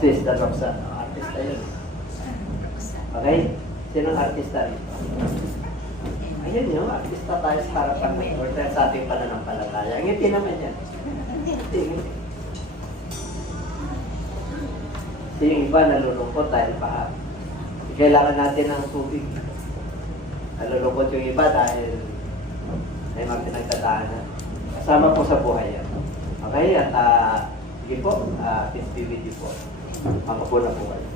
Sister Roxanne. Artista yun. Okay? Sinong artista rin? Ayun yun, artista tayo sa harapan ng Lord sa ating pananampalataya. Ang ngiti naman yan. Ngiti. Yung iba nalulungkot dahil pa kailangan natin ng tubig. Nalulungkot yung iba dahil may mga pinagdadaanan. Kasama po sa buhay yan. Okay? At sige po, peace be with you po. Makapo na po kayo.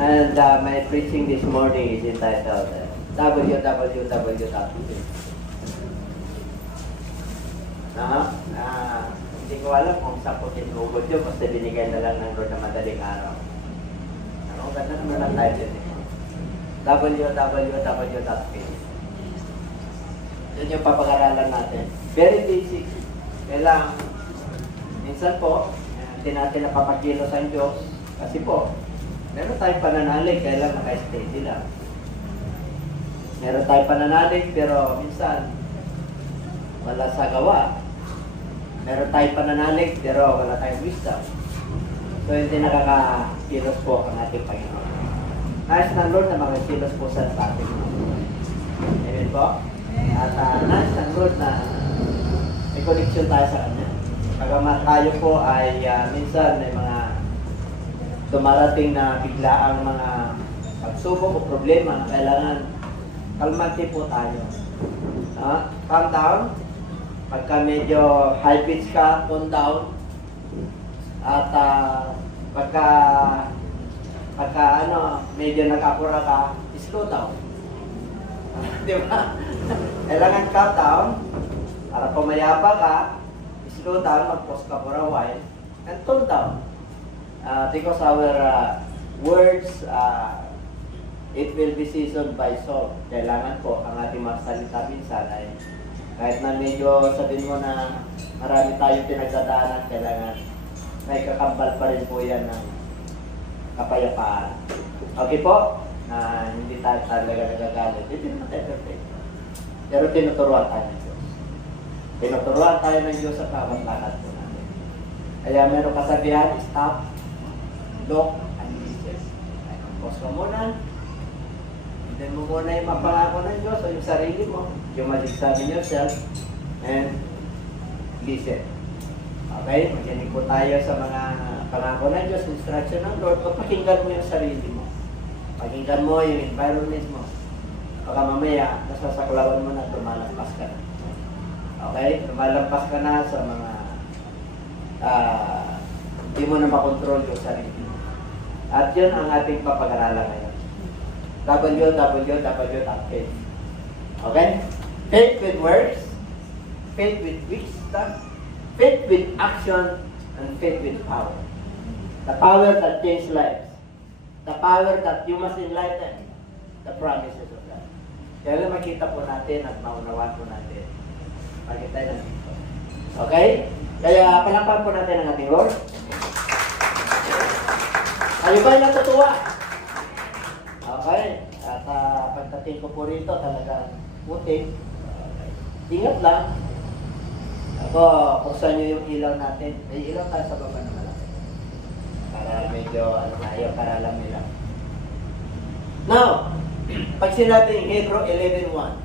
And my preaching this morning is entitled www. Hindi ko alam kung saan po tinugod yun basta binigay na lang ng Lord na madaling araw. Ang ganda naman ang title nito. www.page. Yun yung papag-aralan natin. Very basic. Kailang minsan po, hindi natin napapakilos ang Diyos kasi po, meron tayong pananalig, kailan naka-steady lang. Meron tayong pananalig, pero minsan, wala sa gawa. Meron tayong pananalig, pero wala tayong wisdom. So, hindi nakakakilos po ang ating Panginoon. Nais ng Lord na makakilos po sa ating Amen po? At nais ng Lord na may connection tayo sa Kanya. Pagamat tayo po ay minsan may mga dumarating na biglaang mga pagsubok o problema, kailangan kalmante po tayo. Calm down. Pagka medyo high pitch ka, tone down. At pagka medyo nag-apura ka, slow down. Di ba? Kailangan calm down. Para pumayapa ka, slow down, mag-pause ka for a while, and tone down. Because our words, it will be seasoned by salt. Kailangan po ang ating magsalita minsan ay kahit na medyo sabihin mo na marami tayong pinagdadaanan, kailangan may kakambal pa rin po yan ng kapayapaan. Okay po? Hindi tayo talaga nagagalit. Hindi naman tayo perfect. Pero tinuturuan tayo ng Diyos. Tinuturuan tayo ng Diyos sa bawat lakad po natin. Kaya meron kasabihan, stop, look, and listen. Pause ka muna. Then mo muna yung mapangako ng Diyos o yung sarili mo. You must examine yourself and listen. Okay? Makinig po tayo sa mga pangako ng Diyos, instruction ng Lord. Pakinggan mo yung sarili mo. Pakinggan mo yung environment mo. Baka mamaya, nasasaklawan mo na, lumalampas ka na. Okay? Lumalampas ka na sa mga hindi mo na makontrol yung sarili mo. At yun ang ating papag-aralan ngayon. www.faith. Okay? Faith with words, faith with wisdom, faith with action, and faith with power. The power that changes lives. The power that you must enlighten the promises of God. Kaya makita po natin at maunawaan po natin. Pagkita tayo nandito. Okay? Kaya palakpan po natin ang ating Lord. Kayo ba'y natutuwa? Okay. At pagdating ko po rito, talagang puti. Ingat lang. Ako, buksan nyo yung ilaw natin. May ilaw tayo sa baba na malaki. Para medyo, tayo, para alam nila. Now, pag sinabing Hebrew 11:1,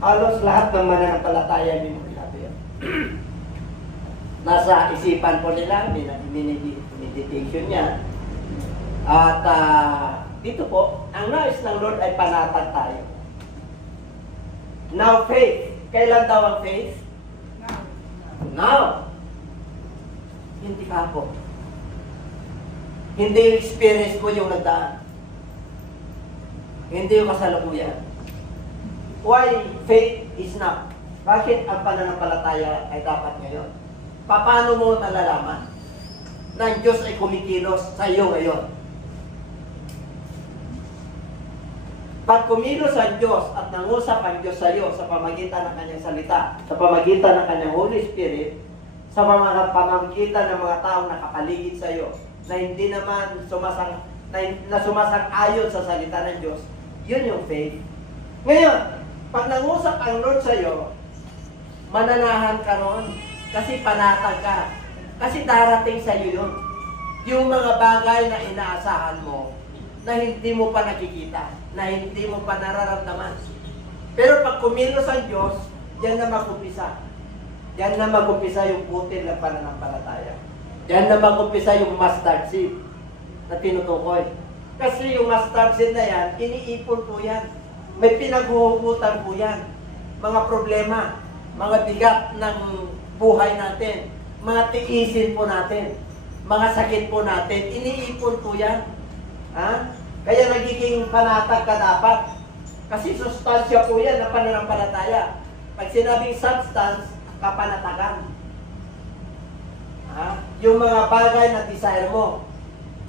halos lahat ng mananampalataya ni Mulato yan. Nasa isipan po nila, meditation niya. At dito po, ang nais ng Lord ay panatag tayo. Now faith. Kailan daw ang faith? Now. Hindi ka po. Hindi yung experience mo yung nagdaan. Hindi yung kasalukuyan. Why faith is not? Bakit ang pananampalataya ay dapat ngayon? Paano mo nalalaman na ang Diyos ay kumikilos sa iyo ngayon? Pag kumilos ang Diyos at nangusap ang Diyos sa iyo sa pamagitan ng kanyang salita, sa pamagitan ng kanyang Holy Spirit, sa pamagitan ng mga taong nakapaligid sa iyo, na hindi naman sumasang-ayon sa salita ng Diyos, yun yung faith. Ngayon, pag nangusap ang Lord sa iyo, mananahan ka ron, Kasi panatag ka. Kasi darating sa iyo yun. Yung mga bagay na inaasahan mo, na hindi mo pa nakikita, na hindi mo pa nararamdaman. Pero pag kumilos ang Diyos, diyan na mag-umpisa. Diyan na mag-umpisa yung butil ng pananampalataya. Diyan na mag-umpisa yung mustard seed na tinutukoy. Kasi yung mustard seed na yan, iniipon po yan. May pinaghuhugutan po yan. Mga problema, mga bigat ng buhay natin, mga tiisin po natin, mga sakit po natin, iniipon po yan. Ha? Kaya nagiging panatag ka dapat. Kasi sustansya po yan na pananampalataya. Pag sinabing substance, kapanatagan. Ha? Yung mga bagay na desire mo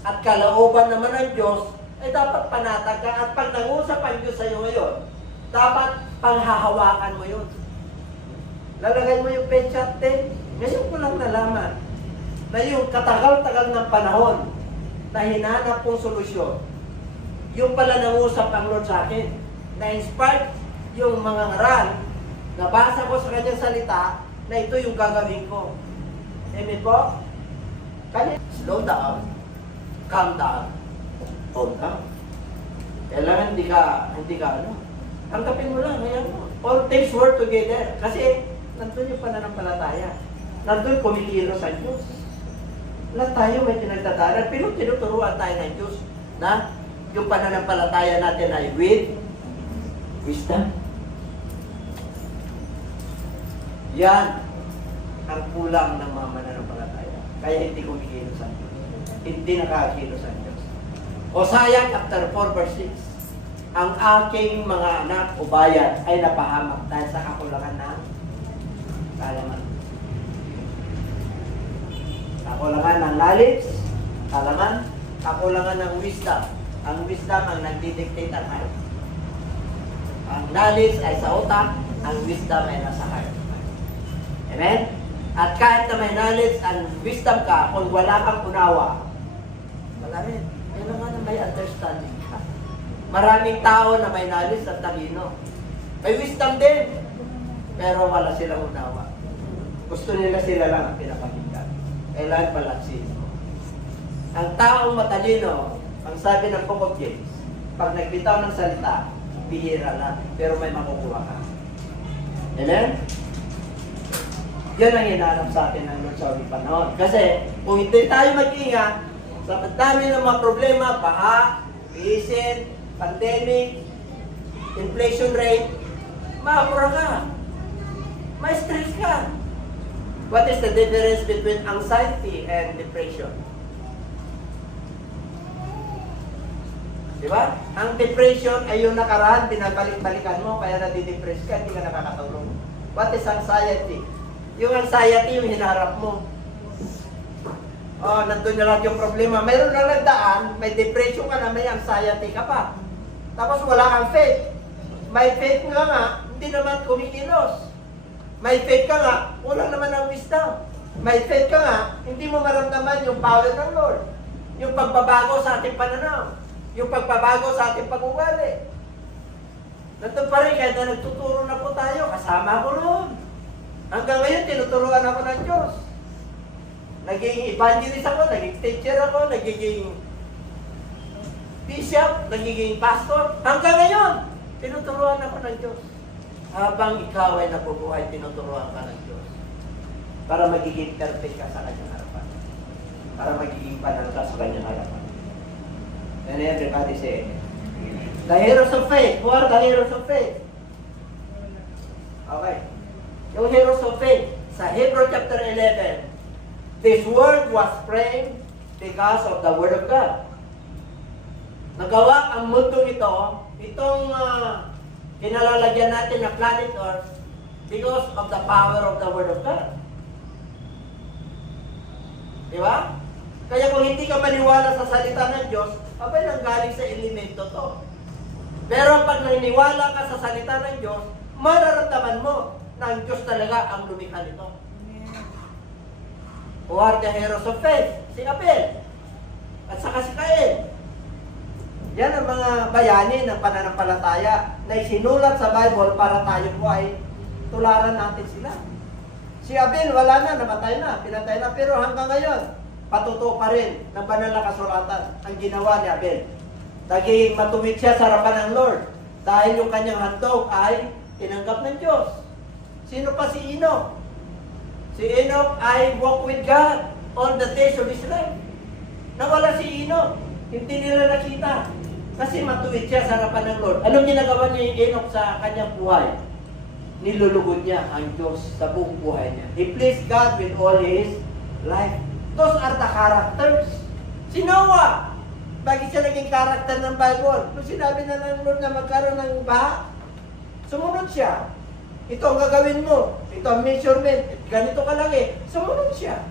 at kalooban naman ng Diyos, ay dapat panatag ka. At pag nangusap ang Diyos sa iyo ngayon, dapat panghahawakan mo yun. Lalagay mo yung petsa 10. Ngayon ko lang nalaman na yung katagal-tagal ng panahon na hinanap kong solusyon, yung pala nangusap ang Lord sa akin, na-inspired yung mga ngaral, nabasa ko sa kanyang salita, na ito yung gagawin ko. Amen po? Kaya, slow down, calm down, calm down. Kailangan hindi ka tanggapin mo lang, ngayon mo. All things work together. Kasi, nandun yung pananampalataya. Nandun kumikilos ang Diyos. Lahat tayo may pinagdadaanan, pero tinuturuan tayo ng Diyos na yung pananampalataya natin ay with wisdom. Yan ang kulang ng mga mananampalataya. Kaya hindi kumikilos ang Diyos. Hindi nakakilos ang Diyos. Hosea chapter 4 verse 6. Ang aking mga anak o bayan ay napahamak dahil sa kakulangan ng kaalaman. Kakulangan ng knowledge, kaalaman, kakulangan ng wisdom. Ang wisdom ang nagdidictate ang heart. Ang knowledge ay sa utak, ang wisdom ay nasa heart. Amen? At kahit na may knowledge and wisdom ka, kung wala kang unawa, wala rin. Kailangan na may understanding ka. Maraming tao na may knowledge at talino. May wisdom din, pero wala silang unawa. Gusto nila sila lang ang pinapakinggan. Kailangan palaksin mo. Ang taong matalino, ang sabi ng Book of James, pag nagbitaw ng salita, bihira lang, pero may makukuha ka. Amen? Yan ang hinahanap sa atin ng Lord sa aming panahon. Kasi, kung hindi tayo mag-ingat, sa dami ng mga problema, baha, isin, pandemic, inflation rate, maapura ka. May stress ka. What is the difference between anxiety and depression? Diba? Ang depression ay yung nakaraan, binabalik-balikan mo, kaya nadidepress ka, hindi ka nakakatulong. What is anxiety? Yung anxiety, yung hinaharap mo. Oh, nandun na lang yung problema. Mayroon na nagdaan, may depression ka na, may anxiety ka pa. Tapos wala kang faith. May faith nga, hindi naman kumikilos. May faith ka nga, wala naman ang wisdom. May faith ka nga, hindi mo maramdaman yung power ng Lord. Yung pagbabago sa ating pananaw. Yung pagbabago sa ating pag-ugali. Nandun pa rin, kahit na nagtuturo na po tayo, kasama ko noon. Hanggang ngayon, tinuturuan ako ng Diyos. Naging evangelist ako, naging teacher ako, naging bishop, naging pastor. Hanggang ngayon, tinuturuan ako ng Diyos. Habang ikaw ay nabubuhay, tinuturuan ka ng Diyos. Para magiging perfect ka sa kanyang harapan. Para magiging banal ka sa kanyang harapan. And everybody say, the heroes of faith. Who are the heroes of faith? Okay. Yung heroes of faith, sa Hebrew chapter 11, this world was framed because of the Word of God. Nagawa ang mundo ito, itong kinalalagyan natin na planet Earth, because of the power of the Word of God. Di ba? Kaya kung hindi ka maniwala sa salita ng Diyos, abay nanggaling sa elemento to. Pero pag naniniwala ka sa salita ng Diyos, mararamdaman mo na ang Diyos talaga ang lumikha nito. Who are the heroes of faith? Si Abel. At saka si Cain. Yan ang mga bayani ng pananampalataya na isinulat sa Bible para tayo po ay tularan natin sila. Si Abel, wala na, namatay na, pinatay na. Pero hanggang ngayon, patuto pa rin ng banal na kasulatan ang ginawa ni Abel. Naging matuwid siya sa harapan ng Lord dahil yung kanyang handog ay tinanggap ng Diyos. Sino pa si Enoch? Si Enoch ay walk with God all the days of his life. Nawala si Enoch. Hindi nila nakita. Kasi matuwid siya sa harapan ng Lord. Anong ginagawa ni Enoch sa kanyang buhay? Nilulugod niya ang Diyos sa buong buhay niya. He pleased God with all his life. Those are the characters. Si Noah, bakit siya naging character ng Bible? Nung sinabi na ng Lord na magkaroon ng baha, sumunod siya. Ito ang gagawin mo. Ito ang measurement. Ganito kalaki. Sumunod siya.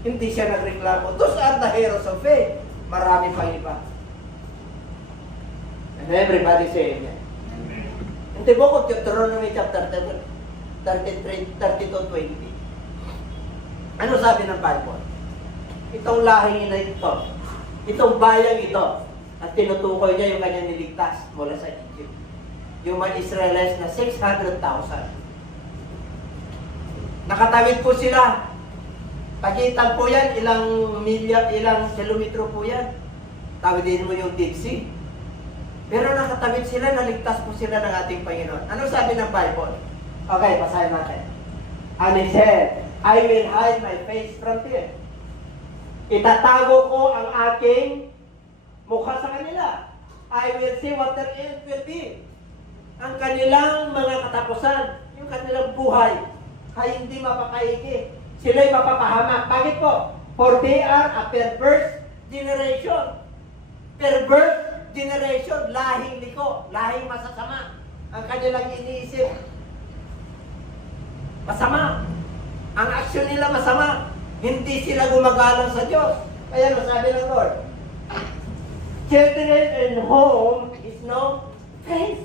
Hindi siya nagreklamo. Those are the heroes of faith. Marami pang iba. And everybody say amen. In the book of Deuteronomy chapter 32:20. Ano sabi ng Bible? Itong lahing na ito, itong bayang ito, at tinutukoy niya yung kanyang niligtas mula sa Egypt. Yung mga Israelites na 600,000. Nakatawid po sila. Pagitan po yan, ilang kilometro po yan. Tawidin mo yung Dead Sea. Pero nakatawid sila, naligtas po sila ng ating Panginoon. Ano sabi ng Bible? Okay, basahin natin. And he said, I will hide my face from them. Itatago ko ang aking mukha sa kanila. I will see what their end will be. Ang kanilang mga katapusan, yung kanilang buhay, ay hindi mapakaigi. Sila'y mapapahamak. Bakit po? For they are a perverse generation. Perverse generation, lahing liko, lahing masasama. Ang kanilang iniisip, masama. Ang aksyon nila masama. Hindi sila gumagalang sa Diyos. Kaya sabi ng Lord, children and home is no faith.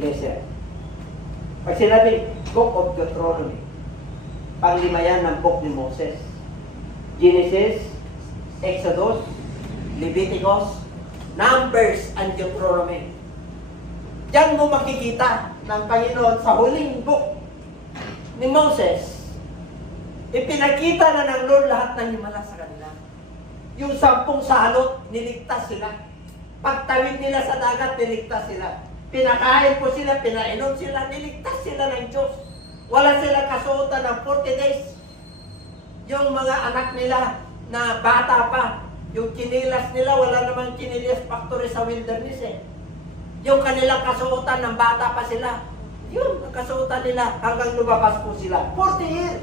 Listen. Pag sinabi, Book of Deuteronomy, panglima yan ng book ni Moses. Genesis, Exodus, Leviticus, Numbers, and Deuteronomy. Diyan mo makikita ng Panginoon sa huling book ni Moses. Ipinakita na ng Lord lahat ng himala sa kanila. Yung 10 salot, niligtas sila. Pagtawid nila sa dagat, niligtas sila. Pinakain po sila, pinainom sila, niligtas sila ng Diyos. Wala silang kasuotan ng 40 days. Yung mga anak nila na bata pa, yung kinilas nila, wala namang kinilas factory sa wilderness eh. Yung kanilang kasuotan ng bata pa sila, yun, ang kasuotan nila hanggang lumabas po sila. 40 years.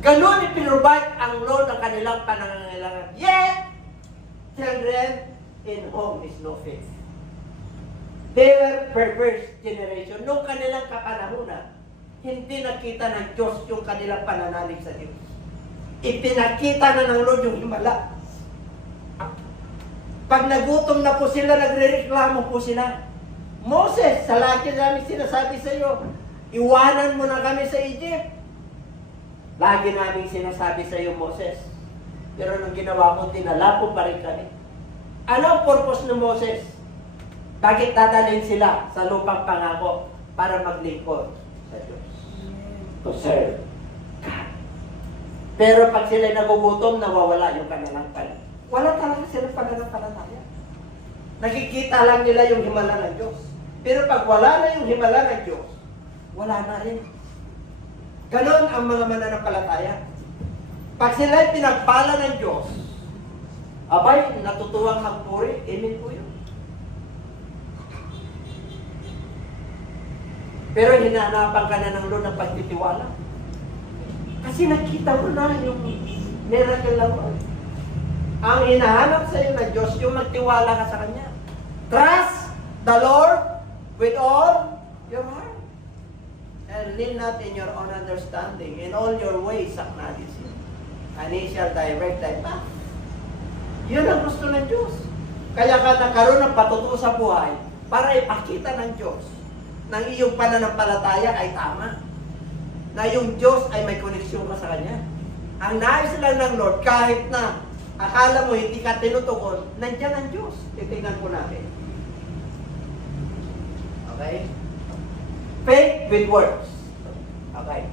Ganun ipinrovide ang Lord ng kanilang panangangailangan. Yet, children in home is no faith. They were perverse generation. Noong kanilang kapanahunan, hindi nakita ng Diyos yung kanilang pananalig sa Diyos. Ipinakita na ng Lord yung himala. Pag nagutom na po sila, nagre-reklamo po sila. Moses, sa lagi namin sinasabi sa iyo, iwanan mo na kami sa Egypt. Lagi namin sinasabi sa iyo, Moses. Pero nung ginawa mo, tinalapo pa rin kami. Ano ang purpose ng Moses? Bakit dadalhin sila sa lupang pangako para maglingkod sa Diyos? To serve God. Pero pag sila nagugutom, nawawala yung kanilang pananalig. Wala talaga silang pananampalataya. Nakikita lang nila yung himala ng Diyos. Pero pag wala na yung himala ng Diyos, wala na rin. Ganon ang mga mananampalataya. Pag sila'y pinagpala ng Diyos, abay, natutuwang magpuri, amen po yun. Pero hinanapan ka na ng Lord ng pagtitiwala. Kasi nakita mo na yung miracle ng Lord. Ang hinahanap sa iyo ng Diyos, yung magtiwala ka sa Kanya. Trust the Lord with all your heart. And lean not in your own understanding. In all your ways, acknowledge Him. And He shall direct thy path. Yun ang gusto ng Diyos. Kaya ka nagkaroon ng patutuo sa buhay para ipakita ng Diyos ng iyong pananampalataya ay tama. Na yung Diyos ay may koneksyon ka sa Kanya. Ang nais lang ng Lord, kahit na akala mo hindi ka tinutugon, nandiyan ang Diyos. Titingnan po natin. Okay? Faith with words. Okay.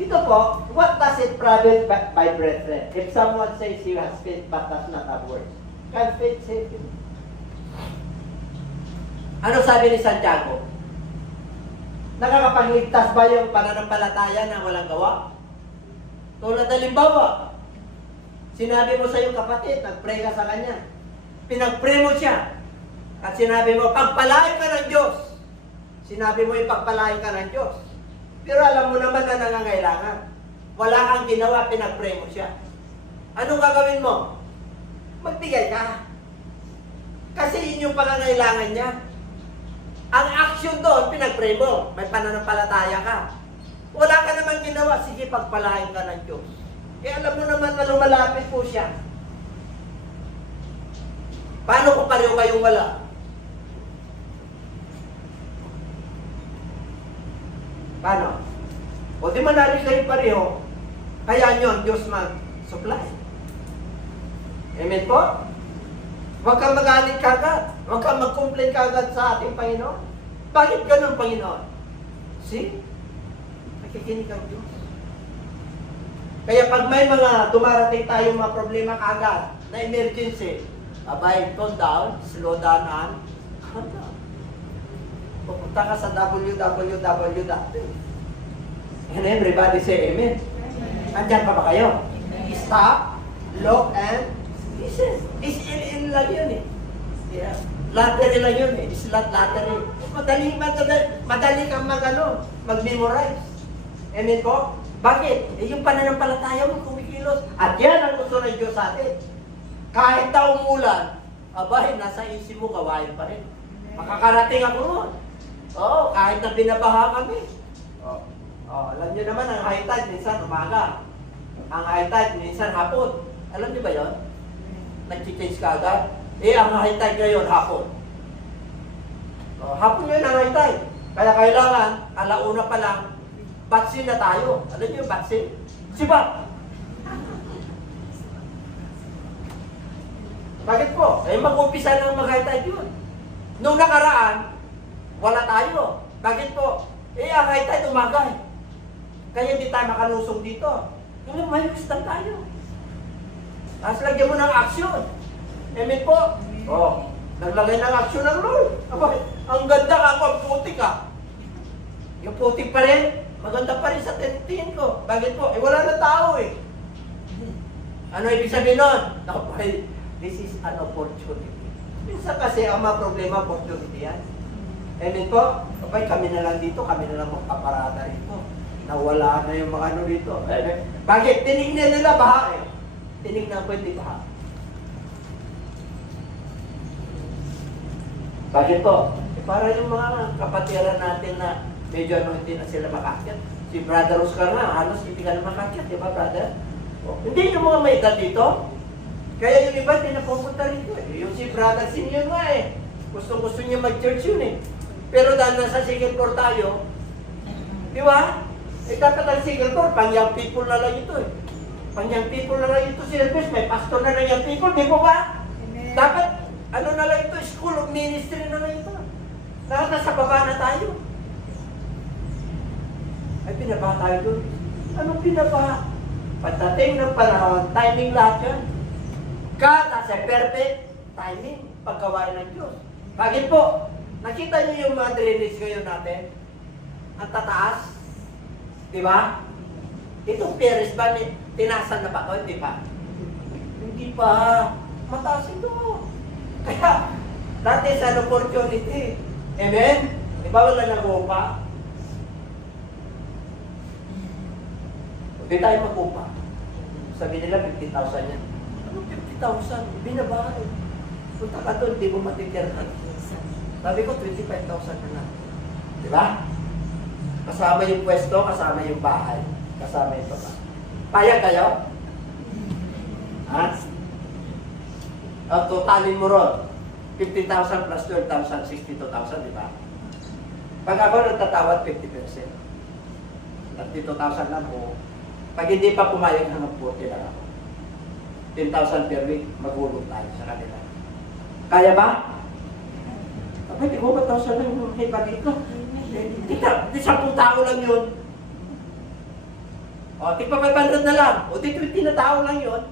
Dito po, what does it profit by brethren? If someone says he has faith but does not have words, can faith save him? Ano sabi ni Santiago? Nakakapagligtas ba yung pananampalataya na walang gawa? Tulad ng limbawa, sinabi mo sa iyong kapatid, nag-pray ka sa kanya, pinag-pray mo siya, at sinabi mo, pagpalain ka ng Diyos. Sinabi mo, ipagpalain ka ng Diyos. Pero alam mo naman na nangangailangan. Wala kang ginawa, pinag-pray mo siya. Anong gagawin mo? Magbigay ka. Kasi yun yung pangangailangan niya. Ang action doon, pinag-pray mo. May pananampalataya ka. Wala ka naman ginawa, sige, pagpalain ka ng Diyos. Kaya alam mo naman na lumalapit po siya. Paano kung pareho kayong wala? Paano? O di manali kayo pareho, kaya nyo ang Diyos mag-supply. Amen po? Huwag kang magalit kagad. Huwag kang mag-complain kagad sa ating Panginoon. Bakit ganun, Panginoon? See? Nakikinig ang Diyos. Kaya pag may mga dumarating tayong mga problema kagad na emergency, abay, tone down, slow down, and calm down. Pupunta ka sa www. And everybody say amen. Andyan pa ba kayo? Stop, look, and listen. SLN lang yun eh. Yeah. Lottery lang yun eh. Slot lottery. Madali kang mag-memorize. Amen po? Bakit? Yung pananampalataya mo kumikilos. At yan ang gusto ng Diyos sa atin. Kahit na umulan, abay, nasa isip mo, gawain pa rin. Makakarating ako nun. Oo, kahit na binabaha kami. Alam nyo naman, ang high tide minsan umaga. Ang high tide minsan hapon. Alam nyo ba yun? Nag-change ka agad. Ang high tide ngayon, hapon. Hapon yun ang high tide. Kaya kailangan, alauna pa lang, vaccine na tayo. Alam nyo yung vaccine? Siba! Bakit po? Mag-umpisa lang mag-high tide yun. Nung nakaraan, wala tayo. Bakit po? Ang high tide umaga eh. Kaya hindi tayo makalusong dito. Kaya may wisdom tayo. Tapos lagyan mo ng action. Amen po? Naglagay ng action ng Lord. Ang ganda ka ako, ang putik ka. Yung putik pa rin, maganda pa rin sa tingin ko. Bakit po? Wala na tao eh. Ano ibig sabihin nun? This is an opportunity. Minsan kasi ang mga problema, opportunity yan. Amen po? Kami na lang dito, kami na lang magpaparada rito. Nawala na yung mga ano dito. Bakit? Tinignan nila baha eh. Tinignan ko hindi baha. Bakit po? Para yung mga kapatiran natin na medyo hindi na sila makakyat. Si Brother Oscar nga, halos hindi ka na makakyat, di ba, brother? Hindi yung mga may edad dito. Kaya yung iba, hindi na pupunta rito eh. Yung si Brother Senior nga eh. Gusto niya mag-church yun eh. Pero dahil nasa second floor tayo, di ba? Dapat ang second floor, pang young people na lang ito eh. Pang young people na lang ito service, may pastor na lang young people, di po ba? Amen. Dapat, ano na lang ito, school of ministry na lang ito. Nasa baba na tayo. Ay, pinabaha tayo doon. Anong pinabaha? Pagdating ng panahon, timing lahat yan. God has a perfect timing, paggawain ng Diyos. Bakit po? Nakita niyo yung mga drainage ngayon natin? Ang tataas. Di ba? Itong Perez ba, tinasan na ba ito? Hindi pa. Hindi pa. Mataas ito. Kaya, dati sa opportunity. Amen? Di ba wala nag-upa? Hindi tayo mag-upa. Sabi nila, 50,000 yan. Ano 50,000? Binabahan. Punta ka doon, di mo matitirhan. Sabi ko, 25,000 na lang. Di ba? Kasama yung pwesto, kasama yung bahay, kasama yung baba. Payag kayo? Ha? Totalin mo ron. 50,000 plus 12,000, 62,000, di ba? Pag ako nagtatawad, 50%. 32,000 lang po. Pag hindi pa pumayag, hanggang 40 lang ako. 10,000 per week, magulong tayo sa kanila. Kaya ba? Pwede ko ba 1,000 lang yung hipag dito? Di 10 tao lang lang yun. O, tigpa 500 na lang. O, di 20 na tao lang yun.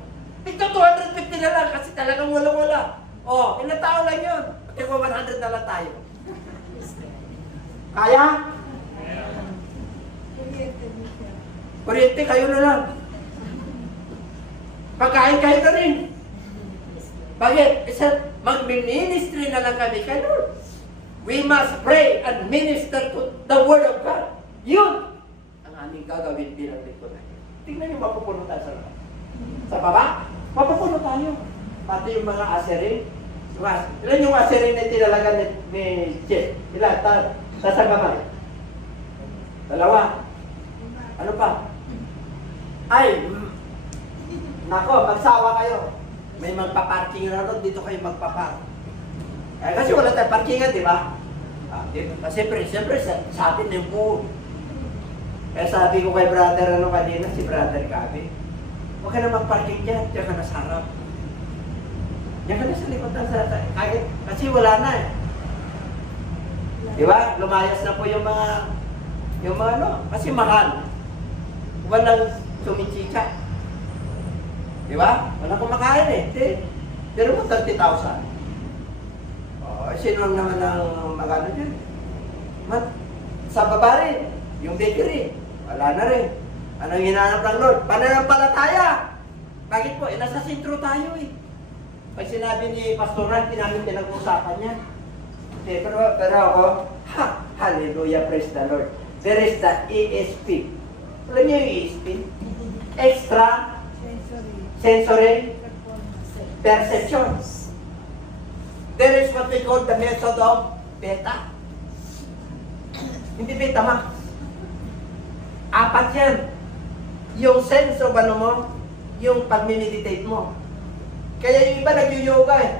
Tigpa 250 na lang kasi talagang wala-wala. O, ilang tao lang yun. Tigpa 100 na lang tayo. Kaya? Kuryente, kayo na lang. Pagkain kayo na rin. Bakit? Mag-ministry na lang kami kay Lord. We must pray and minister to the Word of God. Yun ang aming gagawin bilang lingkuran. Tingnan niyo, mapupuno tayo sa lahat. Sa baba, mapupuno tayo. Pati yung mga aserin. Ilan yung aserin na tinalaga ni Jeff? Ilan? Sasagamay. 2. Ano pa? Ay, nako, magsawa kayo. May magpa-parking na ron, dito kayo magpa-park. Eh, kasi wala tayong parkingan, di ba? Siyempre, sa atin na yung buo. Kaya sabi ko kay brother, kanina, si brother Gabi, huwag ka na mag-parking dyan, diyan ka na sa harap. Diyan ka na sa likod ng kahit, kasi wala na eh. Di ba? Lumayas na po yung mga ano, kasi mahal. Walang sumichika. Di ba? Walang kumakain eh. Pero mo 30,000. Sino lang naman ang magano dyan? Sa baba rin, yung bakery, wala na rin. Anong hinahanap ng Lord? Pananampalataya! Bakit po? Nasa sentro tayo eh. Pag sinabi ni Pastoran, namin pinag-usapan niya. Pero ako, hallelujah, praise the Lord. There is the ESP. Alam niyo yung ESP? Extra sensory perception. There is what we call the method of beta. Hindi beta max. 4 yan. Yung sense of ano mo, yung pag-meditate mo. Kaya yung iba nag-yoga eh.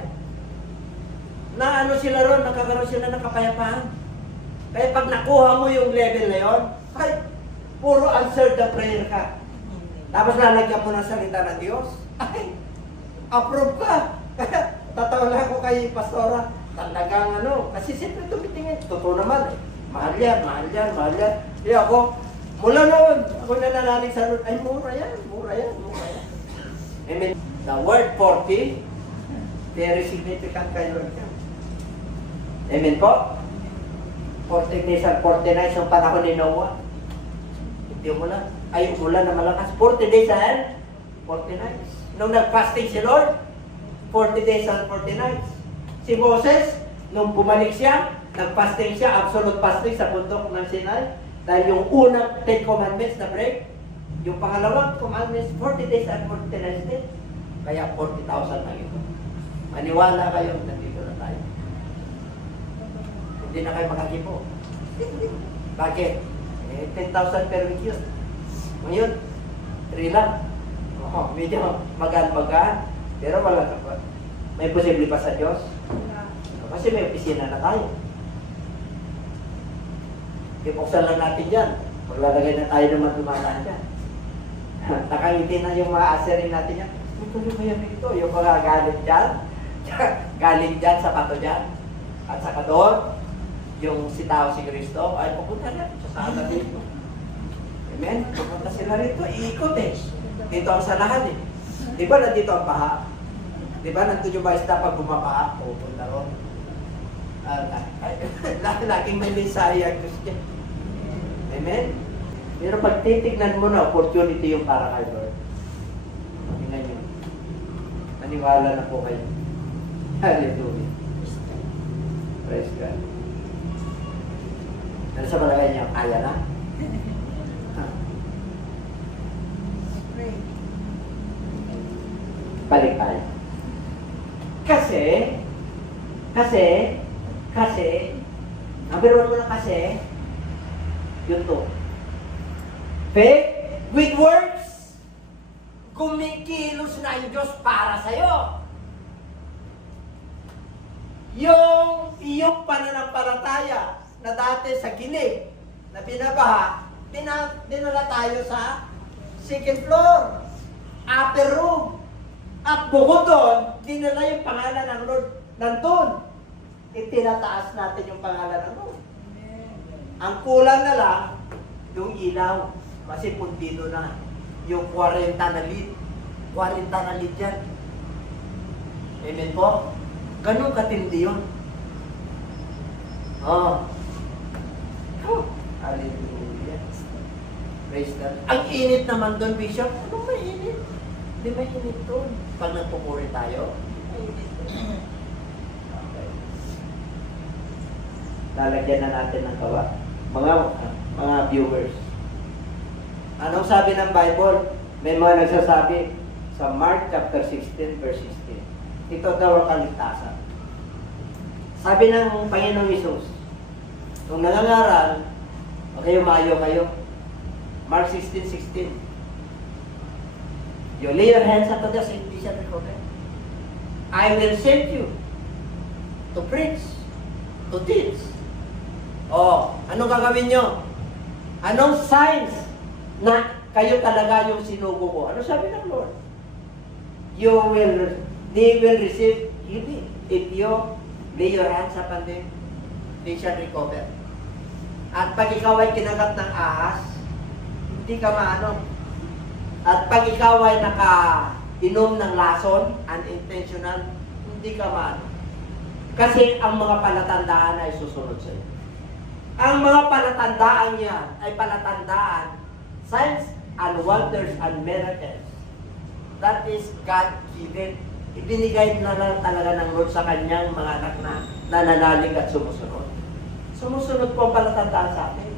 Na ano sila ron, nakakaroon sila ng kapayapaan. Kaya pag nakuha mo yung level na yon, ay, puro answer the prayer ka. Tapos lalagyan mo ng salita ng Diyos. Ay, approve ka. Kaya tatawa lang ako kay Pastora. Talagang ano, kasi siyempre tumitingin. Totoo naman eh. Mahal yan. Kaya ako, mula noon, ako nananalig sa Lord, ay mura yan. Amen. The word 40, very significant kay Lord yan. Amen po? 40 days and 40 nights yung panahon ni Noah. Hindi umulan. Ay, umulan na malakas. 40 days and 40 nights. Nung nag-fasting si Lord, 40 days and 40 nights. Si Moses, nung bumalik siya, nag-fasting siya, absolute fasting sa bundok ng Sinai. Dahil yung unang 10 commandments na break, yung pangalawang commandments, 40 days and 40 nights din. Kaya 40,000 lang ito. Maniwala kayo, nandito na tayo. Hindi na kayo makakipo. Bakit? 10,000 per week yun. Ngayon, 3 lang. Medyo magaan-magaan. Pero wala na pa. May posible pa sa Diyos. Kasi may opisina na tayo. Ipuksan lang natin dyan. Maglalagay na tayo naman dumadaan dyan. Nakangiti na yung mga aserin natin yan. Tuloy mo yan dito. Yung mga galing dyan. Galing dyan sa pato dyan. At saka doon, yung si tao si Kristo, ay pupunta na. Sasada dito. Amen? Pupunta sila rito. Iikot eh. Dito ang sanahan eh. Di ba nandito ang paha? Di ba nandito yung basta pag bumapaha? Pupunta ron. Laging may mensahe ang Christian. Amen? Pero pag titignan mo na, opportunity yung para kay Lord. Tingnan nyo. Maniwala na po kayo. Hallelujah. Praise God. Ano sa palagay niya? Kaya na? Balik tayo. Kasi, number 1 mo na kasi, yun to. Faith with works. Kumikilos na ang Diyos para sa'yo. Yung iyong pananampalataya na dati sa gilid, na binabaha, dinala tayo sa second floor, upper room. At bukod doon, dinala yung pangalan ng Lord nandun. Itinataas natin yung pangalan ng Lord. Ang kulang na lang, yung ilaw. Kasi pundido na. Yung 40 na lead. 40 na lead yan. Amen po? Ganun katindi yun. Oh. Oh. Hallelujah. Praise God. Ang init naman doon, Bishop. Anong mainit? Hindi mainit doon. Pag nagpupuri tayo, mainit doon. Okay. Lalagyan na natin ng kawa. Mga viewers. Anong sabi ng Bible? May mga nagsasabi sa Mark chapter 16 verse 16. Ito daw ang kaligtasan. Sabi ng Panginoong Hesus, nung nangangaral, okay, umayo kayo. Mark 16:16. You lay your hands upon the sick, they shall recover. I will send you to preach, to teach. Oh, anong gagawin nyo? Anong signs na kayo talaga yung sinugo ko? Ano sabi ng Lord? They will receive healing if you lay your hands upon them, they shall recover. At pag ikaw ay kinagat ng ahas, hindi ka maano. At pag ikaw ay naka-inom ng lason, unintentional, hindi ka maano. Kasi ang mga palatandaan ay susunod sa iyo. Ang mga palatandaan niya ay palatandaan, signs and wonders and miracles. That is God-given. Ibinigay na lang talaga ng Lord sa kanyang mga anak na nananalig at sumusunod. Sumusunod po ang palatandaan sa atin.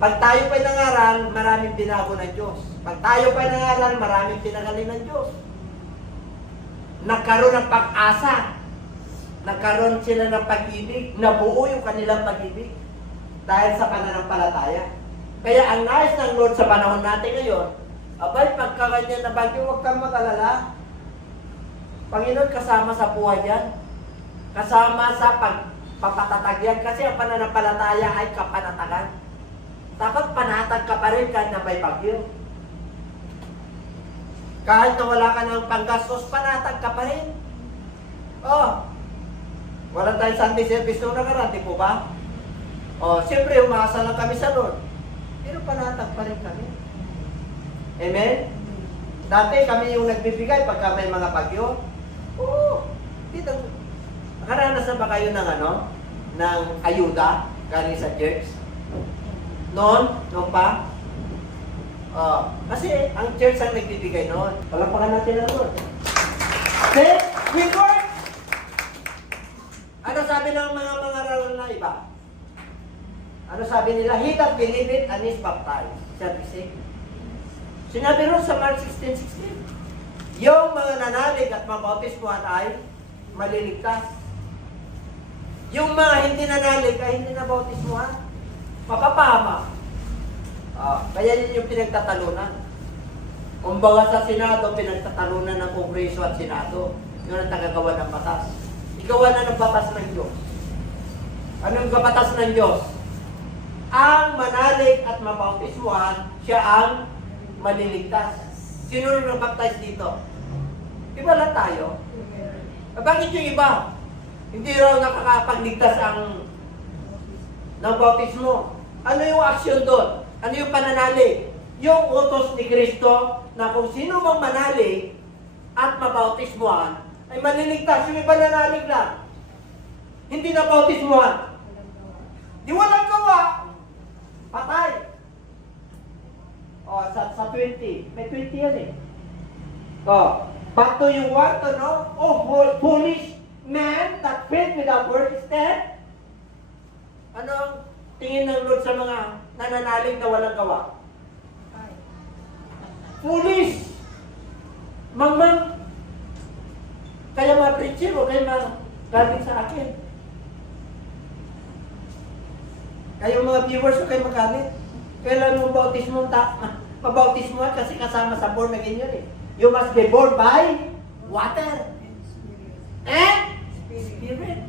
Pag tayo pa'y nangaral, maraming binago ng Diyos. Pag tayo pa'y nangaral, maraming pinagaling ng Diyos. Nagkaroon ng pag-asa. Nagkaroon sila ng pag-ibig. Nabuo yung kanilang pag-ibig. Dahil sa pananampalataya. Kaya ang nais ng Lord sa panahon natin ngayon, abay, pagka ganyan na bagyo, huwag kang mag-alala. Panginoon, kasama sa buhay yan. Kasama sa pagpapatatag yan. Kasi ang pananampalataya ay kapanatagan. Dapat panatag ka pa rin kahit na may bagyo. Kahit na wala ka ng panggastos, panatag ka pa rin. Oh, wala tayong Sunday service nung nakaraan, di po ba? Oh, siyempre, umaasa lang kami sa Lord. Pero panatag pa rin kami. Amen? Dati kami yung nagbibigay pagka may mga bagyo. Oo. Dito, nakaranas na ba kayo ng ng ayuda galing sa church? Noon pa? Kasi ang church ang nagbibigay noon. Palapakan natin ang Lord. Then, we work! Ano sabi ng mga mangaral na iba? Ano sabi nila? He that believeth and is baptized shall be saved. Sinabi ron sa Mark 16:16. Yung mga nanalig at mabautismuhan ay maliligtas. Yung mga hindi nanalig ay hindi nabautismuhan, mapapahama. Kaya yun yung pinagtatalunan. Kumbaga sa Senado, pinagtatalunan ng Kongreso at Senado. Yun ang tagagawa ng batas. Igawa na ng batas ng Diyos. Anong batas ng Diyos? Ang manalig at mabautismuhan, siya ang maliligtas. Sino rin nabaptize dito? Iba lang tayo. Bakit yung iba? Hindi raw nakakapagligtas ang ng bautismo. Ano yung aksyon doon? Ano yung pananalig? Yung utos ni Kristo na kung sino mang manalig at mabautismuhan ay maliligtas. Yung iba nanalig lang. Hindi na bautismuhan. Di walang gawa. Patay. Sa 20. May 20 yan eh. But do you want to know, foolish man that faith without work is dead? Ano ang tingin ng Lord sa mga nananalig na walang gawa? Foolish! Mangmang! Kaya mga preacher o kaya mga galing sa akin. Kayo mga viewers o kayo magalit. Kailan mo bautismo mabautismo kasi kasama sa born again yun eh. You must be born by water and Spirit.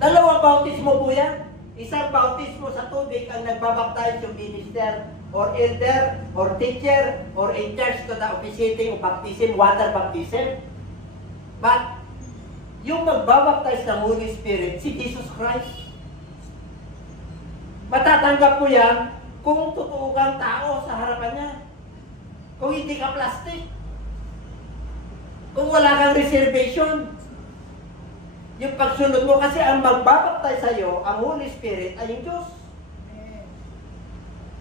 Dalawang bautismo po yan. Isang bautismo sa tubig ang nagbabaptize yung minister or elder or teacher or in charge to the officiating of baptism, water baptism. But yung magbabaptize ng Holy Spirit, si Jesus Christ. Matatanggap mo yan kung totoo kang tao sa harapan niya. Kung hindi ka plastic. Kung wala kang reservation. Yung pagsunod mo, kasi ang magbabaptay sa iyo, ang Holy Spirit ay yung Diyos.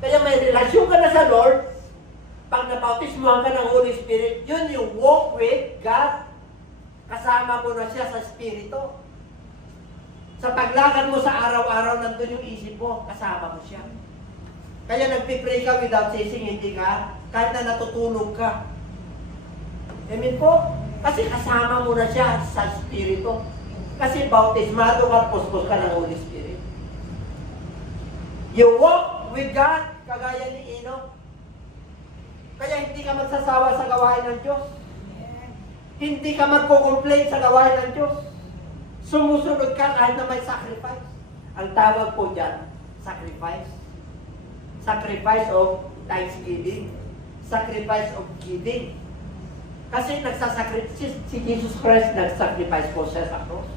Kaya may relasyon ka na sa Lord, pag nabautismuhan ka ng Holy Spirit, yun yung walk with God. Kasama mo na siya sa Espiritu. Sa paglakad mo sa araw-araw, nandun yung isip mo, kasama mo siya. Kaya nagpipray ka without ceasing, hindi ka, kahit na natutulog ka. Amen po? Kasi kasama mo na siya sa Espiritu. Kasi bautismado ka, puspos ka ng Holy Spirit. You walk with God, kagaya ni Enoch. Kaya hindi ka magsasawa sa gawain ng Diyos. Hindi ka magko-complain sa gawain ng Diyos. Sumusunod ka kahit na may sacrifice. Ang tawag po dyan, sacrifice. Sacrifice of thanksgiving. Sacrifice of giving. Kasi si Jesus Christ nagsacrifice po siya sa cross.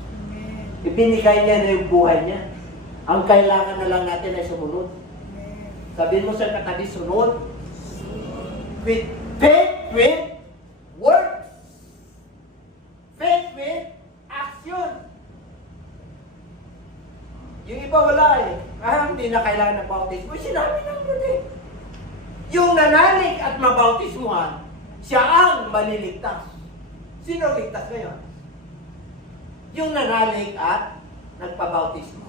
Ibinigay niya na yung buhay niya. Ang kailangan na lang natin ay sumunod. Sabihin mo sa katabi, sunod. With faith, with works. Faith with action. Yung iba wala eh. Hindi na kailangan ng bautismo. Sinabi ng Lord eh. Yung nanalig at mabautismuhan, siya ang maliligtas. Sino ligtas ngayon? Yung nanalig at nagpabautismo.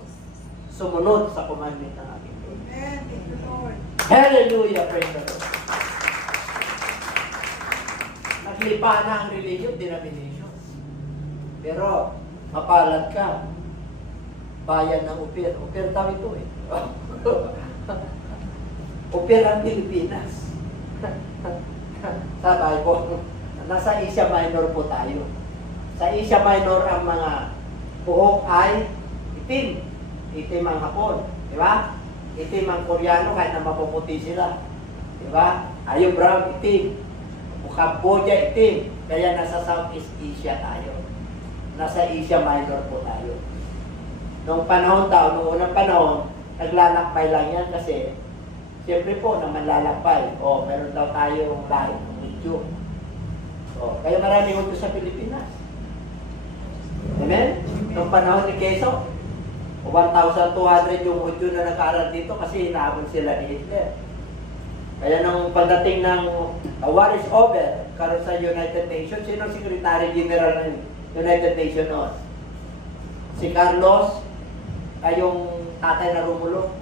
Sumunod sa commandment ng aking Lord. Amen. Thank you, Lord. Hallelujah. Praise the Lord. Naglipa na ang religion, denomination. Pero, mapalad ka. Bayan ng Upir. Upir daw ito eh. Upir ang Pilipinas. Sa Bible. Nasa Asia Minor po tayo. Sa Asia Minor ang mga buhok ay itim. Itim ang Hapon. Di ba? Itim ang Koreano kahit na mapuputi sila. Di ba? Ayaw brown, itim. Cambodia, itim. Kaya nasa Southeast Asia tayo. Nasa Asia Minor po tayo. Noong panahon noong unang panahon, naglalakbay lang yan kasi siyempre po na manlalakbay. Meron daw tayong lahi ng Hudyo. Kaya maraming Hudyo sa Pilipinas. Amen? Noong panahon ni Quezon, 1,200 yung Hudyo na nag-aaral dito kasi hinahabol sila ni Hitler. Kaya nung pagdating ng war is over, karon sa United Nations, sino ang Secretary General ng United Nations noon? Si Carlos, ay yung tatay na Romulo.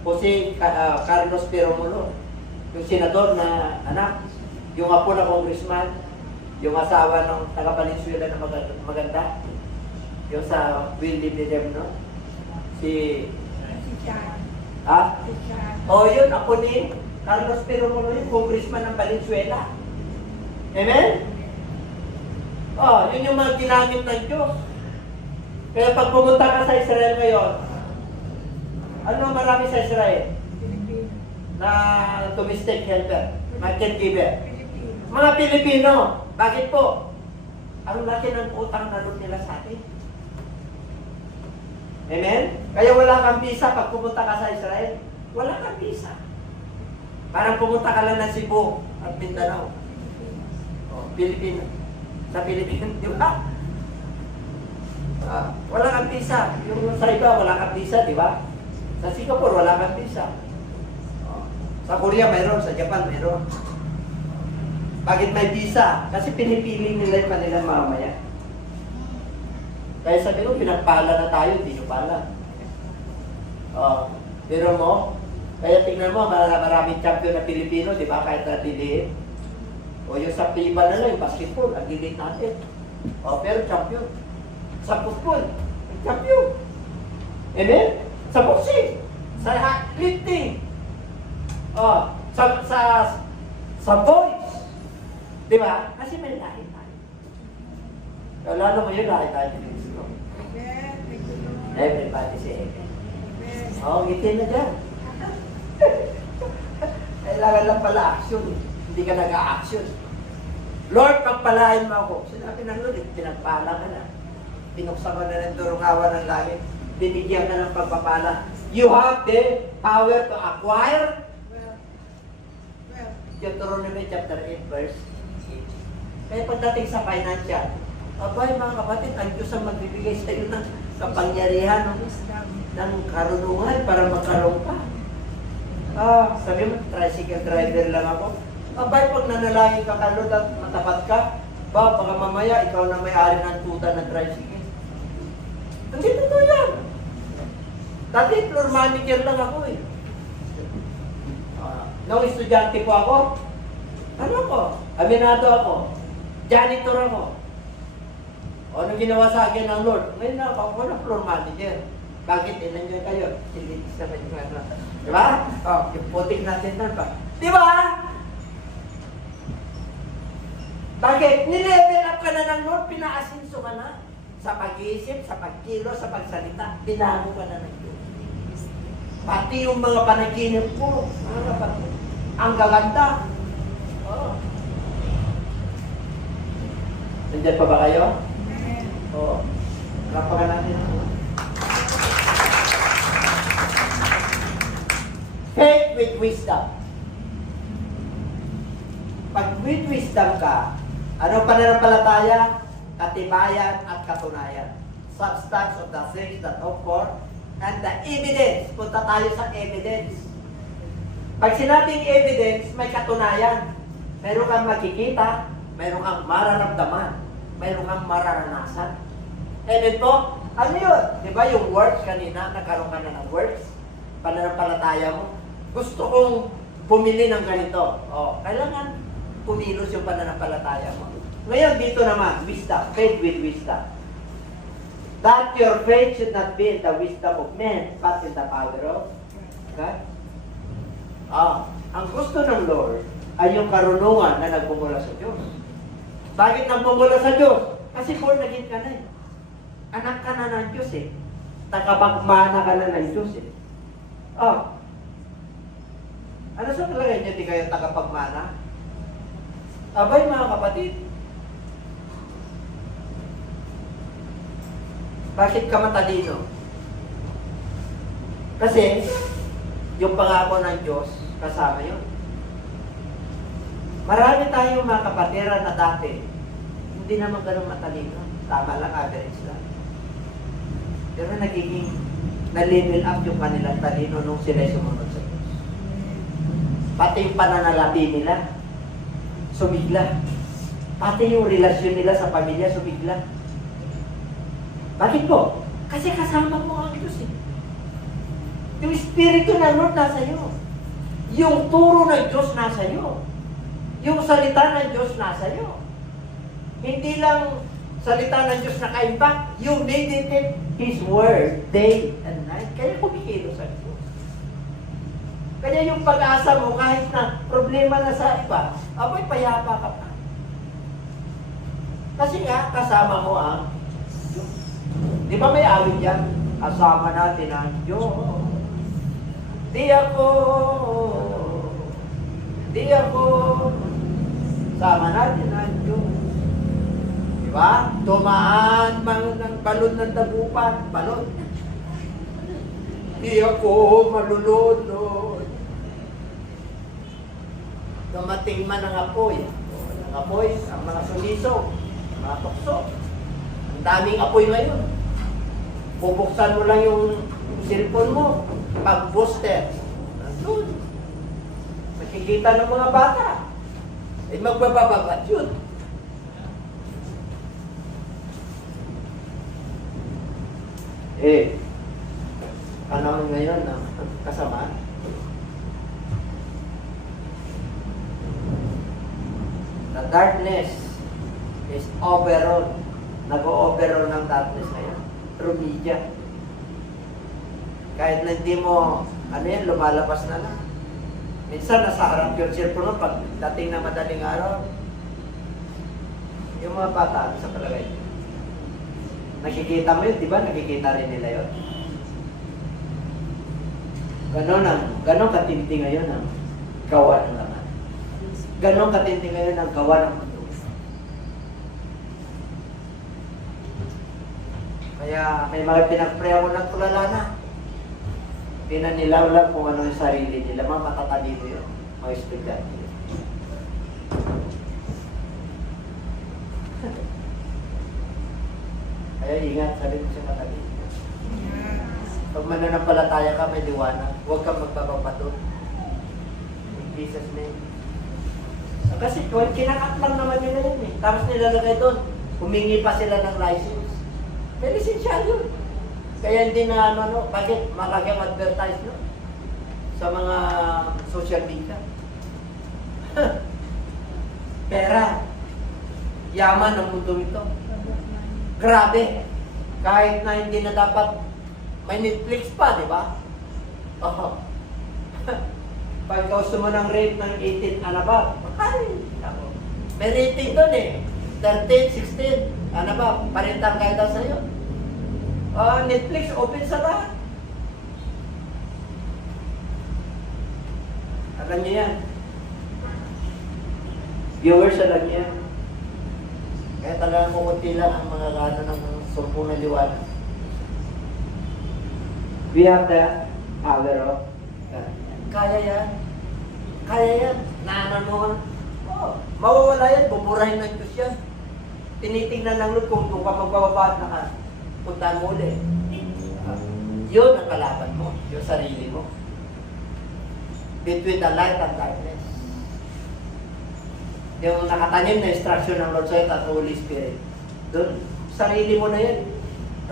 O si Carlos P. Romulo, yung senador na anak, yung apo na congressman, yung asawa ng taga-Valenzuela na maganda, yung sa Willie Bidem, no? Si Chan. Ha? Si Chan. Yun, ako ni Carlos P. Romulo, yung congressman ng Valenzuela. Amen? Yun yung mga ginamit ng Diyos. Kaya pag pumunta ka sa Israel ngayon, ano marami sa Israel? Pilipino. Na domestic helper, market giver. Pilipino. Mga Pilipino, bakit po? Ang laki ng utang na doon nila sa atin. Amen? Kaya wala kang visa pag pumunta ka sa Israel. Wala kang visa. Parang pumunta ka lang ng Cebu at Mindanao. Pilipino. Sa Pilipinas, di ba? Wala kang visa. Yung sa iba, wala kang visa, di ba? Sa Singapore, wala kang visa. Sa Korea, mayroon. Sa Japan, mayroon. Bakit may visa? Kasi pinipili nila yung kanilang mamaya. Kaya sabi ko, pinagpala na tayo, hindi nyo pala. Pero mo, kaya tingnan mo, maraming champion na Pilipino, di ba? Kahit na diliit. O yung sa FIBA na lang, yung basketball, ang diliit natin. Pero champion. Sa football, champion. Amen? Sa boxing, sa lifting. Sa voice. Di ba? Kasi may lahi tayo. Lalo mo yun, lahi tayo. Amen. Thank you, Lord. Everybody say amen. Amen. Ngitin na dyan. Kailangan lang pala action. Hindi ka nag-a-action. Lord, pagpalain mo ako. Sinabi ng Lord, pinagpala ka na. Pinuksan mo na ng durungawan ng langit. Binigyan ka ng pagpapala. You have the power to acquire Deuteronomy chapter 8, verse 8. Kaya pagdating sa financial, abay mga kapatid, ang Diyos ang magbibigay sa iyo ng kapangyarihan, Wisdom. ng karunungan para magkaroon ka. Sabi mo, tricycle driver lang ako. Abay, pag nanalangin ka kalod at matapat ka, baka mamaya ikaw na may-ari ng tuta ng tricycle. Hindi totoo yan. Dati, floor manager lang ako eh. Nung estudyante ko ako, ano ko? Aminado ako. Janitor ako. O, ano ginawa sa akin ng Lord? Ngayon na ako na floor manager. Bakit? Nandiyan kayo. Silitis naman yung ano. Diba? O, yung putik natin na ba? Diba? Bakit? Nilevel up ka na ng Lord, pinaasinso ka na. Sa pag-iisip, sa pagkilo, sa pagsalita, binago ka na ng Diyos. Pati yung mga panaginip mo, mga kapatid, ang gaganda. Oh. Nandiyan pa ba kayo? Amen. Oo. Rapakan natin. Faith with wisdom. Pag with wisdom ka, ano pananampalataya? Katibayan at katunayan. Substance of the things that hope for, and the evidence. Punta tayo sa evidence. Pag sinabing evidence, may katunayan. Meron kang makikita, meron kang mararamdaman, meron kang mararanasan. And ito, ano yun? Di ba yung works kanina, nagkaroon ka na ng works? Pananampalataya mo. Gusto kong bumili ng ganito. O, kailangan pumilos yung pananampalataya mo. Ngayon, dito naman, wisdom. Faith with wisdom. That your faith should not be in the wisdom of men, but in the power of God. Ang gusto ng Lord ay yung karunungan na nagmumula sa Diyos. Bakit nagmumula sa Diyos? Kasi born again ka na eh. Anak ka na ng Diyos eh. Takapagmana ka na ng Diyos eh. Ano sa palagay niyo, di kayo takapagmana? Abay mga kapatid, bakit ka matalino? Kasi, yung pangako ng Diyos, kasama yun. Marami tayong mga kapatira na dati, hindi naman ganun matalino. Tama lang, average lang. Pero nagiging, na-level up yung kanilang talino nung sila'y sumunod sa Diyos. Pati yung pananalapi nila, sumigla. Pati yung relasyon nila sa pamilya, sumigla. Bakit po? Kasi kasama mo ang Diyos eh. Yung Espiritu ng Lord nasa iyo. Yung turo ng Diyos nasa iyo. Yung salita ng Diyos nasa iyo. Hindi lang salita ng Diyos na kaimbak, you meditate His Word day and night. Kaya kumikilos ang Diyos. Kaya yung pag-asa mo, kahit na problema na sa iba, abay, payapa ka pa. Kasi nga, kasama mo ang Diyos. Di ba may awit yan? Kasama natin ang Diyos. Di ako. Sama natin ang Diyos. Di ba? Tumaan man ng balon ng dagupan. Balon. Di ako malulunod. Dumating man ang apoy. Ang apoy, ang mga suliso, ang mga tukso. Ang daming apoy ngayon. Bubuksan mo lang yung cellphone mo, pag-booster. Nandun. Makikita ng mga bata. Eh, magbababat yun. Panahon ngayon na kasama. The darkness is overall. Nag-o-overall ng darkness ngayon. Through media. Kahit na hindi mo, lumalabas na lang. Minsan, nasa harap yung cellphone mo, pag dating na madaling araw, yung mga bata, sa palagay. Nakikita mo yun, di ba? Nakikita rin nila yun. Ganon katindi ngayon ang gawa ng laman. Ganon katindi ngayon ang gawa ng mundo. Kaya may mga pinag-pray ako ng tulala na. Pinanilaw lang kung ano yung sarili nila, mga matatalino yun. mga estudyante. Kaya ingat, sabi ko sa katabi. Pag mananampalataya ka, may liwanag. Huwag kang magbababato. In Jesus' name. Kasi kinakat lang naman nila yun eh. Tapos nilalagay doon. Humingi pa sila ng license. May lisensyal yun. Kaya hindi na bakit malaki ang advertise no? Sa mga social media. Pera. Yaman ng mundo ito. Grabe. Kahit na hindi na dapat may Netflix pa, di ba? Oh. Pag gusto mo ng rate ng 18 and above, ay, ako. May rating doon eh. 13, 16, and above. Parintang kahit sa'yo. Netflix, open sa lahat. Alam niyo yan. Viewers, alam niyo yan. Kaya talagang kukunti lang ang mga gano ng sumpo ng liwanag. We have the power of God. Kaya yan. Kaya yan. Naanan mo ka. Mawawala yan. Buburahin ng Diyos yan. Tinitingnan lang nun kung ka magbababa at nakapunta mo ulit. Yun ang kalaban mo. Yung sarili mo. Between the light and darkness. Yung nakatanim na instruction ng Lord sa'yo at Holy Spirit. Doon, sarili mo na yan.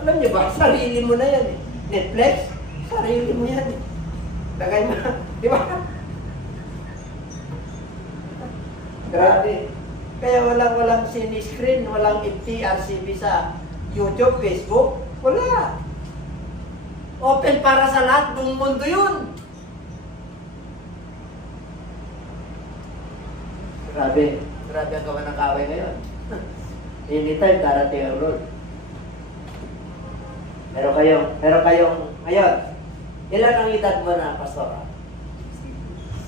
Alam niyo ba? Sarili mo na yan. Netflix, sarili mo yan. Lagay mo, di ba? Grabe. Kaya walang siniscreen, walang FTRCB sa YouTube, Facebook. Wala. Open para sa lahat, buong mundo yun. Grabe. Grabe ang gawa ng kaway ngayon. Anytime darating ang Lord. Pero kayong, ngayon, ilan ang edad mo na, Pastor?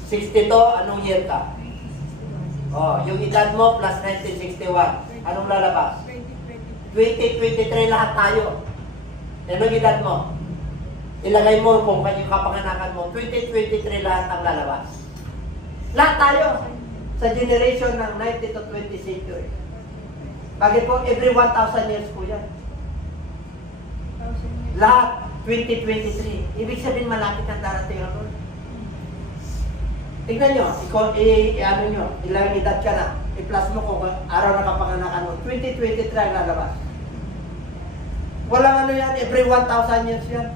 62, anong year ka? Yung edad mo plus 1961, anong lalabas? 2023 lahat tayo. Anong edad mo? Ilagay mo kung kanyang kapanganakan mo, 2023 lahat ang lalabas. Lahat tayo sa generation ng 19 to 20 century. Bakit po? Every 1,000 years po yan. Lahat, 2023. Ibig sabihin malapit ang darating ang Lord. Tignan nyo, ano nyo, ilang edad ka na, i-plus mo kung araw na kapanganakan mo, 2023 ang lalabas. Walang ano yan, every 1,000 years yan.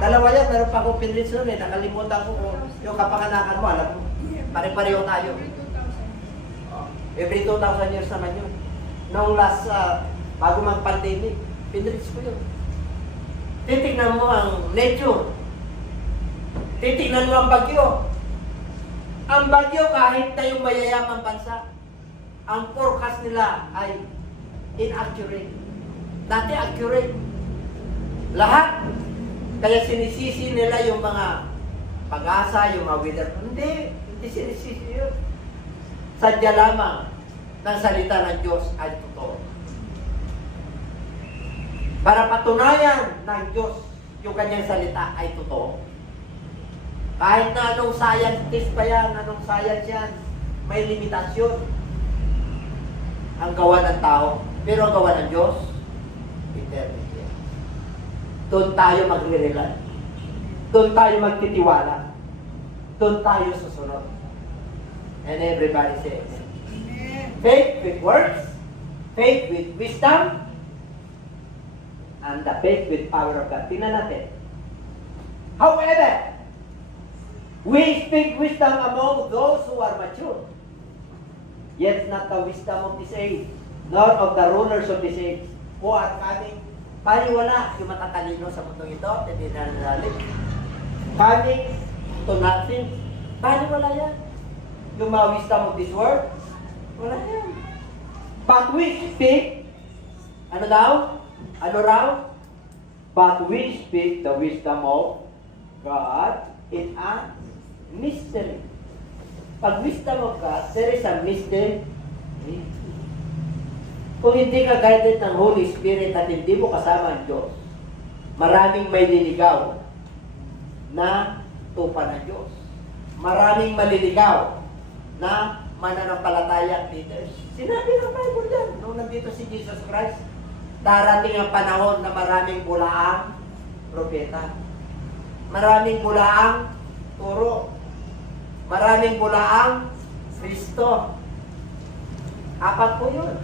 Dalawa yan, meron pa akong pinrits nun eh, nakalimutan ko kung yung kapanganakan mo, alam mo, pare-pareho tayo. Every 2,000 years naman yun. Noong last, bago mag-pandemic, pinrits ko yun. Titignan mo ang nature. Titignan mo ang bagyo. Ang bagyo kahit na yung mayayamang bansa, ang forecast nila ay inaccurate. Dati accurate. Lahat. Kaya sinisisi nila yung mga pag-asa, yung mga weather. Hindi sinisisi yun. Sadya lamang ng salita ng Diyos ay totoo. Para patunayan ng Diyos yung kanyang salita ay totoo. Kahit na anong scientist pa yan, anong science yan, may limitasyon ang gawa ng tao. Pero ang gawa ng Diyos, eternity. Doon tayo magre-rely. Doon tayo magtitiwala. Doon tayo susunod. And everybody say amen. Faith with works, faith with wisdom, and the faith with power of God. Tingnan natin. However, we speak wisdom among those who are mature, yet not the wisdom of this age, nor of the rulers of this age, who are cunning. Paliwala yung matatalino sa mundong ito, hindi na nalalim. Cunning to nothing. Paliwala yan. Yung mga wisdom of this world, wala yan. But we speak, ano daw? Ano raw? But we speak the wisdom of God in a mystery. Pag wisdom of God, there is a mystery. Kung hindi ka guided ng Holy Spirit at hindi mo kasama ang Diyos, maraming may liligaw na tupa ng Diyos. maraming maliligaw na mananampalatayang leaders. Sinabi ng Bible yan, nung nandito si Jesus Christ, darating ang panahon na maraming bulaang propeta. Maraming bulaang turo. Maraming bulaang Kristo. Apat po yun.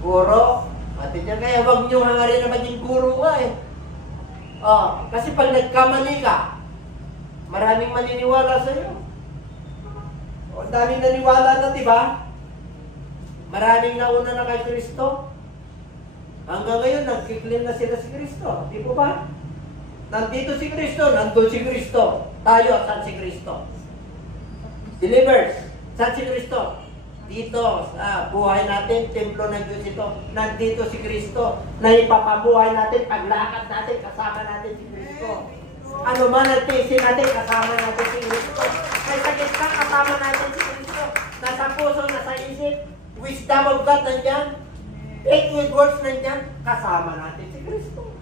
Guro. At yan kaya huwag nyo hangarin na maging guro ka eh. Oh, kasi pag nagkamali ka, maraming maniniwala sa iyo. O, daming naniwala na, di ba? Maraming nauna na kay Kristo. Hanggang ngayon, nagkiklaim na sila si Kristo. Di po ba? Nandito si Kristo, nandun si Kristo. Tayo, saan si Kristo? Believers, saan si Kristo? Dito, sa buhay natin, templo ng Diyos ito. Nandito si Kristo na ipapabuhay natin, paglakad natin, kasama natin si Kristo. Ano man ang tisi natin, kasama natin si Kristo. May sakit ka, kasama natin si Kristo. Nasa puso, nasa isip, wisdom of God nandyan. Faith with words nandyan, kasama natin si Kristo.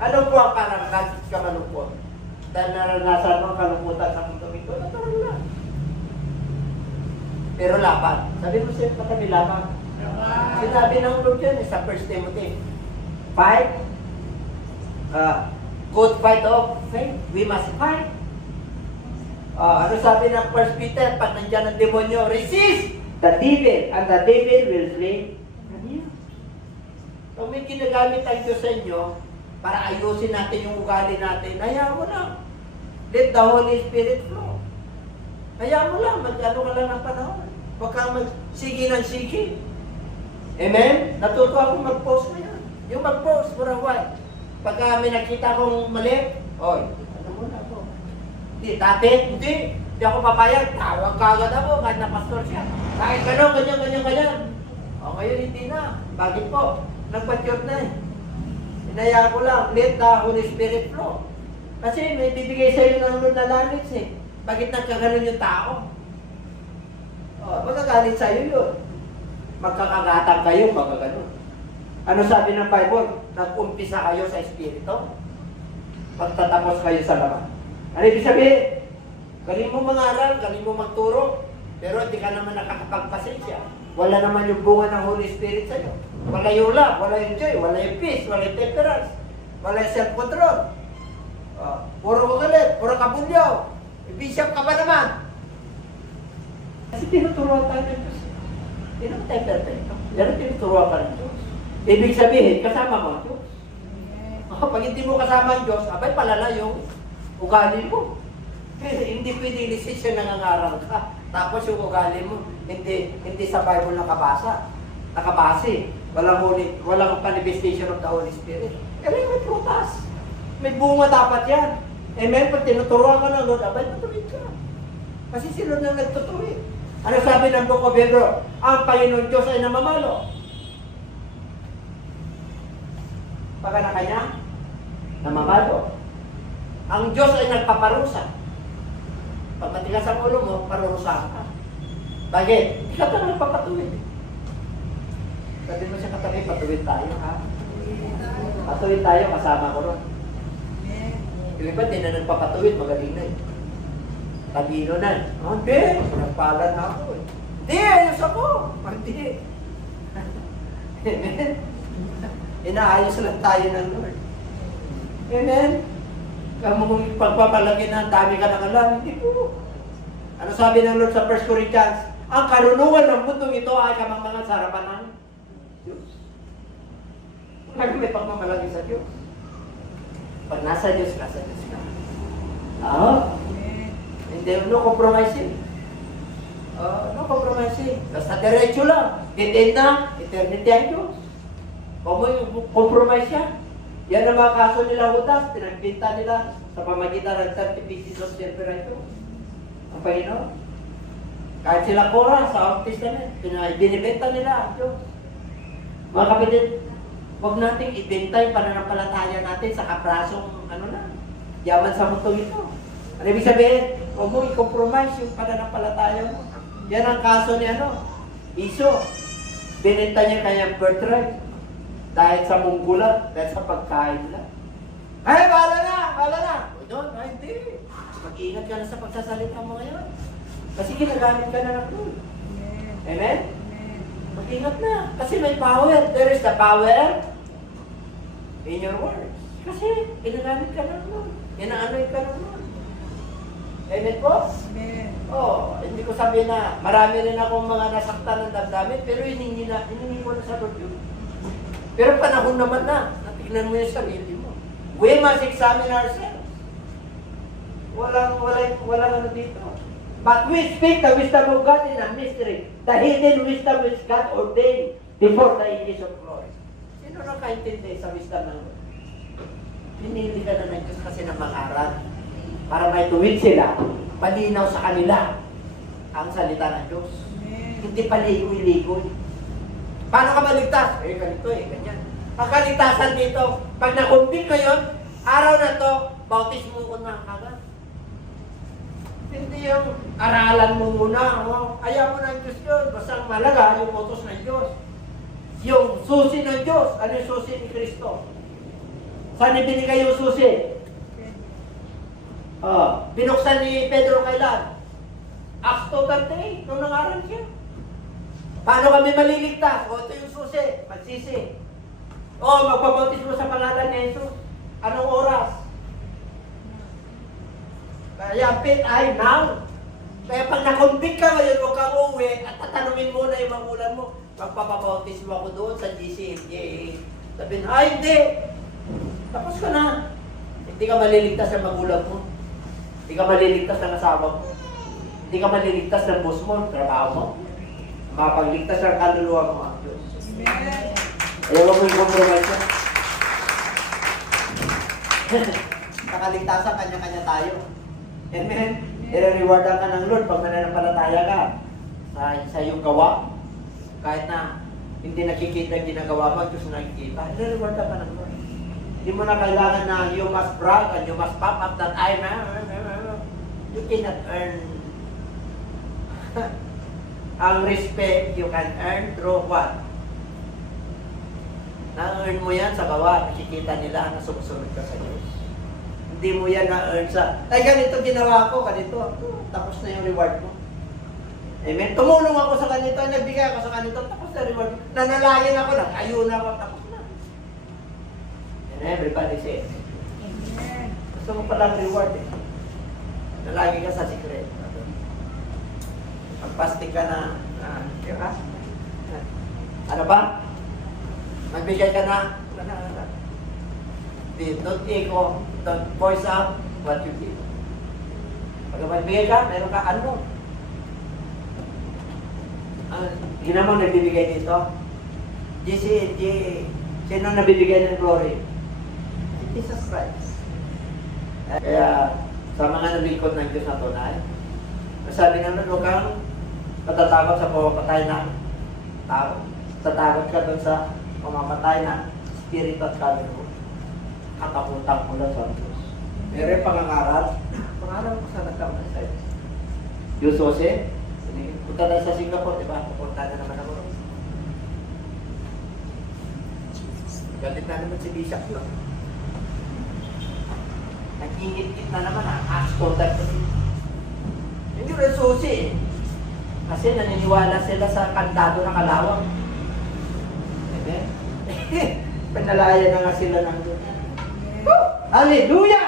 Ano po ang parang kalungkot? Dahil naranasan mo ang kalungkutan sa mundo ito, natural lang. Pero laban. Sabi mo siya, katabi laban. Sinabi ng Lord yan sa 1 Timothy. Fight. Good fight of faith. We must fight. Ano sabi ng 1 Peter? Pag nandiyan ang demonyo, resist the devil and the devil will flee from you. Kung may ginagamit ang Diyos sa inyo para ayusin natin yung ugali natin, hayaan mo lang. Let the Holy Spirit flow. Hayaan mo lang, mag-ano ka lang ng panahon. Huwag kang magsigi ng sige. Amen? Natuto ako mag-post na yan. Yung mag-post for a while. Pagka may nakita kong mali, oy, ano muna ako? Hindi, dati, hindi. Hindi ako papayag. Tawag ka agad ako, kahit na pastor siya. Kahit gano'n, ganyan. O, ngayon hindi na. Bakit po? Nagpatyot na eh. Hinayaan ko lang, let the Holy Spirit flow. Kasi may bibigay sa'yo ng Lord na lanits eh. Bakit nagkaganon yung tao? Magagalit sa'yo yun. Magkakagatang kayo, magkaganon. Ano sabi ng Bible? Nag-umpisa kayo sa Espiritu. Magtatapos kayo sa laman. Ano ibig sabihin? Galing mo mangaral, galing mo magturo, pero hindi ka naman nakakapagpasensya. Wala naman yung bunga ng Holy Spirit sa'yo. Wala yung love, wala yung joy, wala yung peace, wala yung temperance, wala yung self-control. Puro kugalit, puro kabulyaw. Bishop ka ba naman? Kasi tinuturuan tayo ng Diyos. Hindi naman tayo perfecto. Pero tinuturuan ka ng Diyos. Ibig sabihin, kasama mo ang Diyos. Pag hindi mo kasama ang Diyos, abay palala yung ugali mo. Hindi pwede lisensya nangangaral ka. Tapos yung ugali mo, hindi sa Bible nakabase. Walang manifestation of the Holy Spirit. Kaya may prutas. May bunga dapat yan. Amen? Pag tinuturuan ka ng Lord, abay, matuwid ka. Kasi si Lord na nagtutuwid. Ano sabi ng Book of Hebrews? Ang Panginoon Diyos ay namamalo. Pagka na kanya, namamalo. Ang Diyos ay nagpaparusa. Pag matigas ang ulo mo, parurusahan ka. Bakit? Hindi ka pa nagpapatuwid. Sabi mo siya katabi, patuwid tayo, ha? Patuwid tayo, kasama ko ron. Yung iba, di na nagpapatuwid, magaling na eh. Talino na. Hindi, nagpalan na ako eh. Hindi, ayos ako. Hindi. Amen? Inaayos lang tayo ng Lord. Amen? Kung pagpapalagay na dami ka ng alam, hindi po. Ano sabi ng Lord sa 1 Corinthians? Ang karunungan ng mundong ito ay kamangmangan sa harapan ng Diyos. Wala kami pagmamalagay sa Diyos. Pag nasa Diyos ka. Hindi, no compromising. No compromising. Basta diretso lang. Detain na, eternity ang Diyos. Huwag mo yung compromise yan. Yan ang mga kaso nila Judas, pinagbinta nila sa pamagitan ng 30 pieces of silver ito. Ang Panginoon. Kahit sila Korah sa Old Testament, binibenta nila ang Diyos. Mga kapatid, huwag nating ibenta yung pananampalataya natin sa kaprasong yaman sa mundo ito. Ano ibig sabihin? Huwag mo i-compromise yung pananampalataya mo. Yan ang kaso ni Iso. Binenta niya kanyang birthright. Dahil sa munggulat, dahil sa pagkain lang. Ay, bahala na! Doon, hindi. mag-ingat ka na sa pagsasalita mo ngayon. Kasi ginagamit ka na ng tool. Amen. Amen? Amen. Mag-ingat na. Kasi may power. There is the power in your words. Kasi ginagamit ka na ng tool. Inaanoy ka ng tool. Amen po? Amen. Oh, hindi ko sabihin na marami rin akong mga nasaktan ng damdamin, pero hiningi ko na sa Lord yun. Pero panahon naman na, natignan mo yung sarili mo. We must examine ourselves. Walang ano dito. But we speak the wisdom of God in a mystery. The hidden wisdom which God ordained before the ages of glory. Sino nakaintindi sa wisdom ng Lord? Pinili ka na ng Diyos kasi ng mag-aral. Para may tuwid sila, malinaw sa kanila ang salita ng Diyos. Amen. Hindi paligoy-ligoy. Paano ka maligtas? Ganito ganyan. Ang kaligtasan dito, pag nakumbing ka yun, araw na to, bautismo ko na agad. Hindi yung aralan mo muna. Ayaw mo ng Diyos yun. Basta malaga yung utos ng Diyos. Yung susi ng Diyos. Ano yung susi ni Kristo? Saan ibinigay yung susi? Binuksan ni Pedro kailan? Acts 2:38, nung nangaral siya. Paano kami maliligtas? Ito yung susi, magsisi. Magpabautismo sa pangalan ni Jesus. Anong oras? Kaya pit ay now. Kaya pag nakumbig ka ngayon, huwag kang uuwi at tatanungin muna yung magulang mo. Magpapabautismo ako doon sa GCMJ. Sabihin, hindi. Tapos ka na. Hindi ka maliligtas ng magulang mo. Hindi ka maliligtas ng asawa mo. Hindi ka maliligtas ng boss mo, trabaho mo. Mapagligtas ng kaluluwa mo ang Diyos. Amen. Ayaw mo yung compromise mo. Nakaligtasan, kanya-kanya tayo. Amen? I-rewardan ka ng Lord pag mananampalataya ka sa iyong gawa. Kahit na hindi nakikita yung ginagawa mo, Diyos nakikita. I-rewardan ka ng Lord. Hindi mo na kailangan na you must brag and you must pop up that I'm you cannot earn ang respect you can earn through what? Na-earn mo yan sa gawa, nakikita nila na sumusunod ka sa Diyos. Hindi mo yan na-earn sa, ganito ginawa ko, ganito, tapos na yung reward mo. Amen? Tumulong ako sa ganito, nagbigay ako sa ganito, tapos na reward mo. Nanalangin ako, nag-ayun ako, tapos na. And everybody says, Amen. gusto mo palang reward eh. Nalagi ka sa secret. Pagpastik ka na, ano ba? Magbigay ka na, don't echo, don't voice out what you give. Pag magbigay ka, meron ka, ano mo? Yun naman nagbibigay dito. Sino nabibigay ng glory? Jesus Christ. Kaya, sa mga nalingkod ng Diyos na tunay, sabi naman, huwag kang matatakot sa pumapatay na tao. Tatakot ka dun sa pumapatay na spirito at kaluluwa. Katakutan mo lang sa Diyos. Pero yung pangangaral ko sa nagkamay sa Diyos. Diyos Jose, punta na sa Singapore, di ba? Pupunta na naman ako. Galit na naman si Bishop yun. Nag-ingit-ingit na naman Acts 2:38. Hindi rin susi eh. Kasi naniniwala sila sa kantado na kalawang. Amen? Panalaya na nga sila ng Diyos. Hallelujah!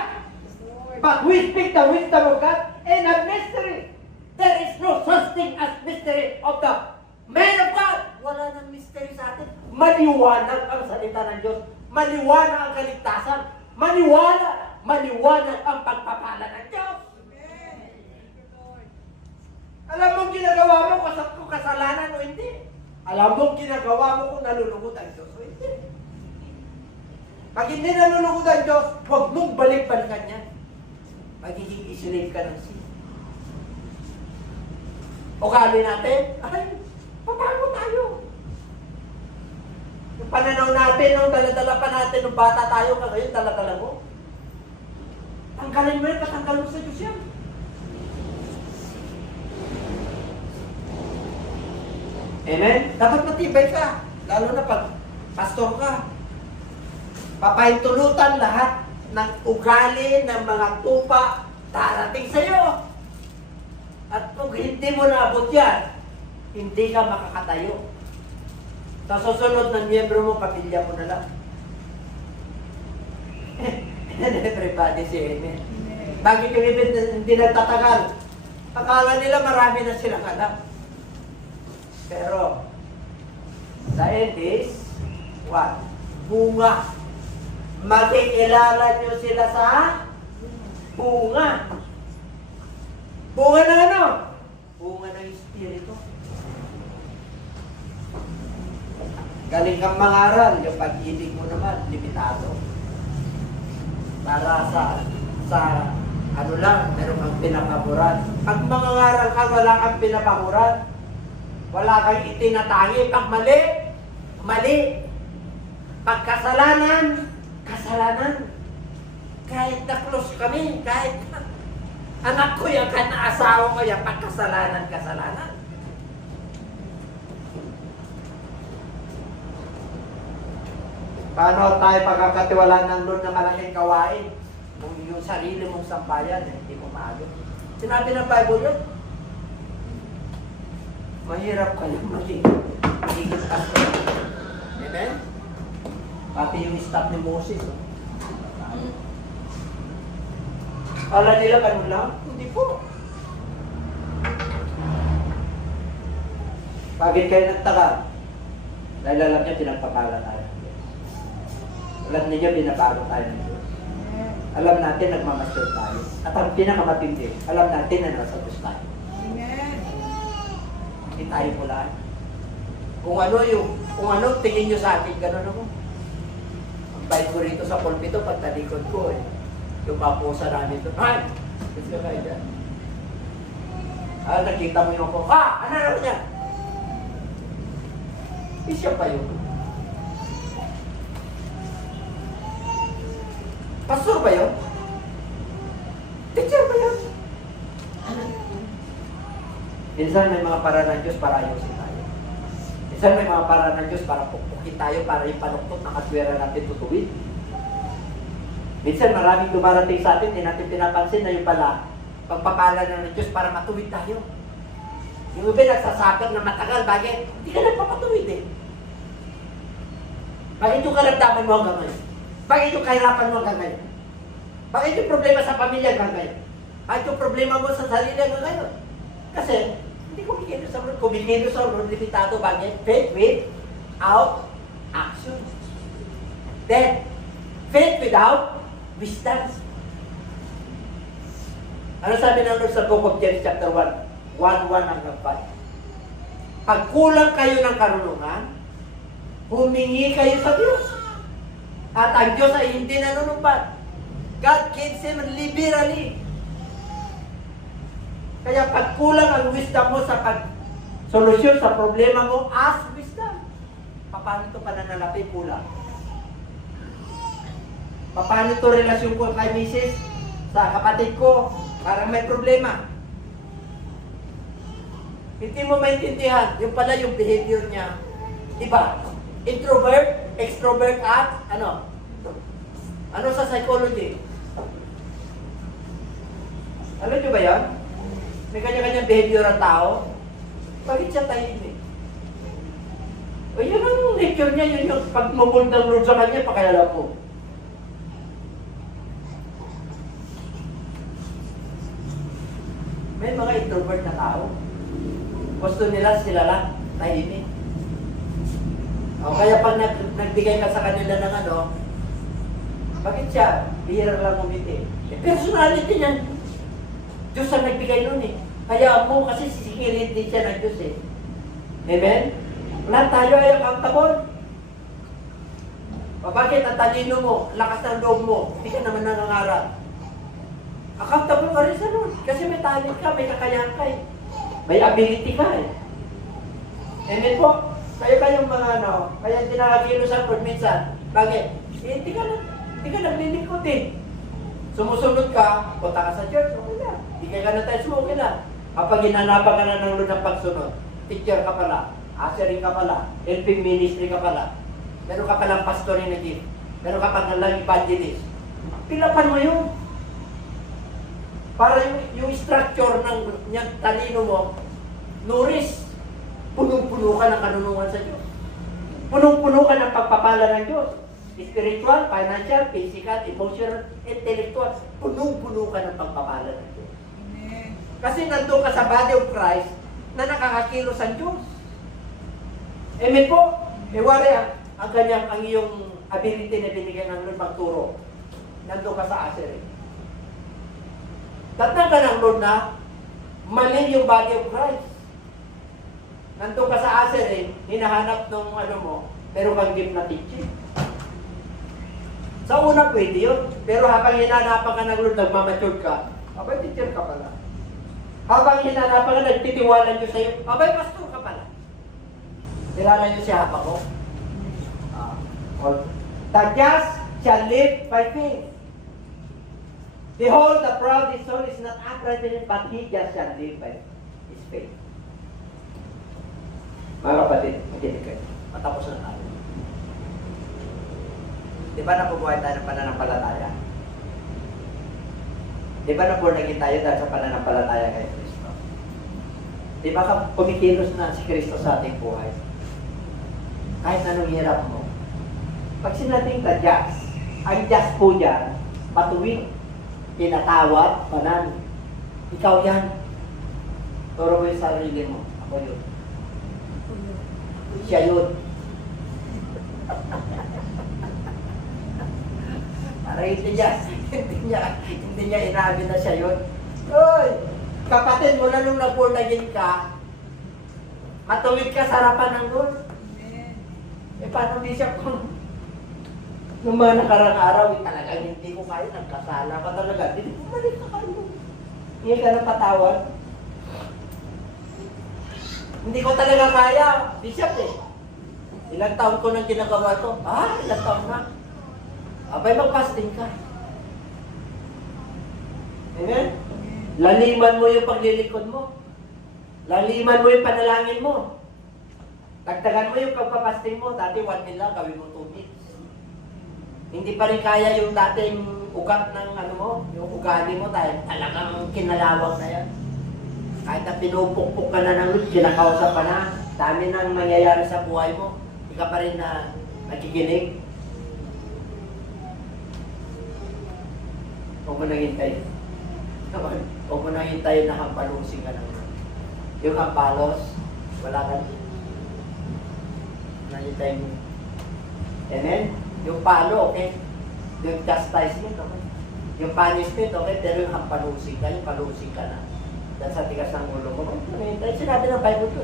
Lord. But we speak the wisdom of God in a mystery. There is no such thing as mystery of the man of God. Wala nang mystery sa atin. Maliwanag ang salita ng Diyos. Maliwanag ang kaligtasan. Maliwanag ang pagpapala ng Diyos. Amen. Thank you, Lord. Alam mo ginagawa mo kung kasalanan o hindi. Alam mo ginagawa mo kung nalulungkot ang Diyos o hindi. Pag hindi nalulungkot ang Diyos, huwag mong balik-balikan yan. Magiging slave ka ng sin. Ugali natin, paano tayo? Yung pananaw natin, nung dala-dala pa natin, nung bata tayo, ngayon dala-dala mo. Tanggalin mo yun, patanggal mo sa Diyos yan. Amen? Dapat matibay ka. Lalo na pag pastor ka. Papahintulutan lahat ng ugali ng mga tupa, darating sa'yo. At kung hindi mo naabot yan, hindi ka makakatayo. Sa susunod ng miyembro mo, pamilya mo na lang. Everybody say amen. Bakit yung event hindi nagtatagal? Akala nila marami na silang alam. Pero, the end is, what? Bunga. Makikilala nyo sila sa bunga. Bunga na ano? Bunga ng Espiritu. Galing kang mangaral, yung pag-ibig mo naman, limitado. Para sa ano lang, meron kang pinapaboran. Pag mangangaral ka, wala kang pinapaboran. Wala kang itinatangi. Pag mali, mali. Pag kasalanan, kasalanan. Kahit na close kami, kahit na anak ko yan, kahit na asawa ko yan, pag kasalanan, kasalanan. Paano tayo pagkakatiwalaan ng Lord na malaking gawain? Kung yung sarili mong sampayan, hindi mo maagos. Sinabi ng Bible yun. Mahirap kayo magiging pastor. Amen? Pati yung staff ni Moses. Oh. Kala nila ganun lang? Hindi po. Bakit kayo nagtaka? Dahil alam niya, pinagpapala tayo. Alam niyo, binabago tayo ng Diyos. Alam natin, nagmamaster tayo. At ang pinakamatindi, alam natin na nasa Diyos tayo. Amen. Hindi tayo pulaan. Kung ano tingin nyo sa akin, gano'n ako. Ang bait ko rito sa pulpito, pagtalikod ko eh. Yung papusa namin ito. Ay! Let's go kayo dyan. Nakita mo yung ako. Ano na niya? Siya pa yun. Pastor ba yun? Teacher ba yun? Minsan may mga paraan ng Diyos para ayusin tayo. Minsan may mga paraan ng Diyos para pukpukin tayo, para yung panuktot na kaswera natin tutuwid. Minsan maraming dumarating sa atin, hindi natin pinapansin na yung pala, pagpapala ng Diyos para matuwid tayo. Yung iba nagsasakot na matagal, bakit? Hindi ka nagpapatuwid eh. Bakit yung karamdaman mo hanggang ngayon? Bakit yung kahirapan mo hanggang ngayon? Bakit yung problema sa pamilya hanggang ngayon? Bakit yung problema mo sa sarili hanggang ngayon? Kasi, hindi kumikilos sa Lord. Kumikilos sa Lord, limitado. Bakit? Faith without action. Then, faith without wisdom. Ano sabi ng Lord sa Book of James chapter 1? 1:1 hanggang 5. Pag kulang kayo ng karunungan, humingi kayo sa Diyos. At ang Diyos ay hindi nanunumbat. God gives him liberally. Kaya pag kulang ang wisdom mo sa pag-solusyon sa problema mo, ask wisdom. Paano ito pananalapi? Kulang. Paano ito relasyon ko kay Mrs. sa kapatid ko? Parang may problema. Hindi mo maintindihan. Yung pala yung behavior niya. Diba? Introvert, extrovert at ano? Ano sa psychology? Alam nyo ba yan? May kanya-kanyang behavior ang tao. Bakit siya tahimik? O yun ang nature niya, yun yung pagmumuntang Lord sa kanya, pakilala po. May mga introvert na tao. Gusto nila sila lang, tahimik. O kaya pag nagbigay ka sa kanila ng ano, bakit siya? Bihira lang umiti. Personality niyan. Diyos ang nagbigay nun eh. Kaya mo kasi sisingilin din siya ng Diyos eh. Amen? Lahat tayo ay accountable. O bakit ang talino mo, lakas ng loob mo, hindi ka naman nangangarap. Accountable ka rin sa Lord. Kasi may talent ka, may kakayahan ka eh. May ability ka eh. Amen po? Kayong mga ano, kaya hindi nakakilo sa Lord minsan. Bakit? Hindi ka naglilingkod eh. Sumusunod ka, punta ka sa church, okay na. Hindi ka na tayo smoke na. Kapag ginanapan ka na ng Lord ng pagsunod, teacher ka pala, ushering ka pala, helping ministry ka pala, meron ka palang pastoring na gift, meron ka palang evangelist. Pilapan mo yun. Para yung structure ng talino mo, nourished. Punong-puno ka ng kanunungan sa Diyos. Punong-puno ka ng pagpapala ng Diyos. Spiritual, financial, physical, emotional, intellectual. Punong-puno ka ng pagpapala ng Diyos. Amen. Kasi nandun ka sa body of Christ na nakakakilos ang Diyos. Amen po. Wari ang kanyang, ang iyong ability na binigyan ng Lord magturo. Nandun ka sa Asher. Tatnan ka ng Lord na mali yung body of Christ. Nandun ka sa Asher, hinahanap ng ano mo, pero kang gift na teaching. Sa una pwede yun, pero habang hinanapan ka ng Lord, nagmamature ka, abay, teacher ka pala. Habang hinanapan ka, nagtitiwala nyo sa'yo, abay, pastor ka pala. Kilala nyo si Hapa ko? The just shall live by faith. Behold, the proud in soul is not upright, but he just shall live by his faith. Mga kapatid, makinig kayo. Matapos na tayo. Di ba napubuhay tayo ng pananampalataya? Di ba naborn-again tayo dahil sa pananampalataya kay Kristo? Di ba pumikilos na si Kristo sa ating buhay? Kahit anong hirap mo. Pag sinabing the just, ang just po dyan, matuwid, tinatawad, panan. Ikaw yan. Turo mo yung sarili mo. Ako yun. Siya yun. Para hindi niya inabi na siya yun. Uy! Kapatid mo na nung nag-born-again ka, matuwid ka sa harapan ng Lord. Amen. Paano di siya kung nung mga nakarang araw, talagang hindi ko kaya, nagkasala ka talaga. Hindi ko mali ka kayo. Hindi ka na patawad. Hindi ko talaga kaya. Bishop ilang taon ko nang ginagawa ito. Ilang taon na. Abay, mag-fasting ka. Amen? Laliman mo yung paglilikod mo. Laliman mo yung panalangin mo. Dagdagan mo yung pagpapasting mo. Dati 1 meal lang, gawin mo 2 meals. Hindi pa rin kaya yung dating ugat ng ano mo, yung ugali mo, talagang kinalawang na yan. Kahit na pinupukpuk ka na ng kinakausap ka na, dami nang mangyayari sa buhay mo, hindi ka pa rin na nakikinig. Huwag mo nang hintayin. Huwag mo nang hintayin na hampalusin ka ng yung hampalos, wala ka nahintayin mo. Amen? Yung palo, okay? Yung chastisement, okay? Yung punishment, okay? Pero yung hampalusin ka, yung palusin ka na. Dahil sa tigas ng ulo mo, sinabi ng Bible ko.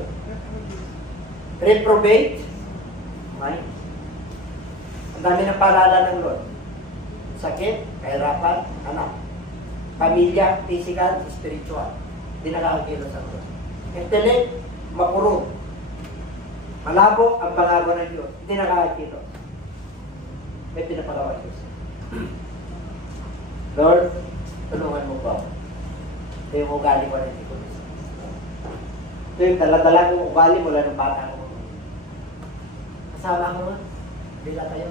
Reprobate, mind. Ang dami ng paalala ng Lord. Sakit, kahirapan, anak. Pamilya, physical, spiritual. Hindi nakakakilos ang Lord. Intellect, mapurot. Malabo ang pangako ng Diyos. Hindi nakakakilos. May pinapagawa Diyos. Lord, tulungan mo ba? Ito yung ugali ko na hindi ko gusto. Ito yung dala-dala kong ugali mula ng bata ko. Kasama ko nun. Bila kayo.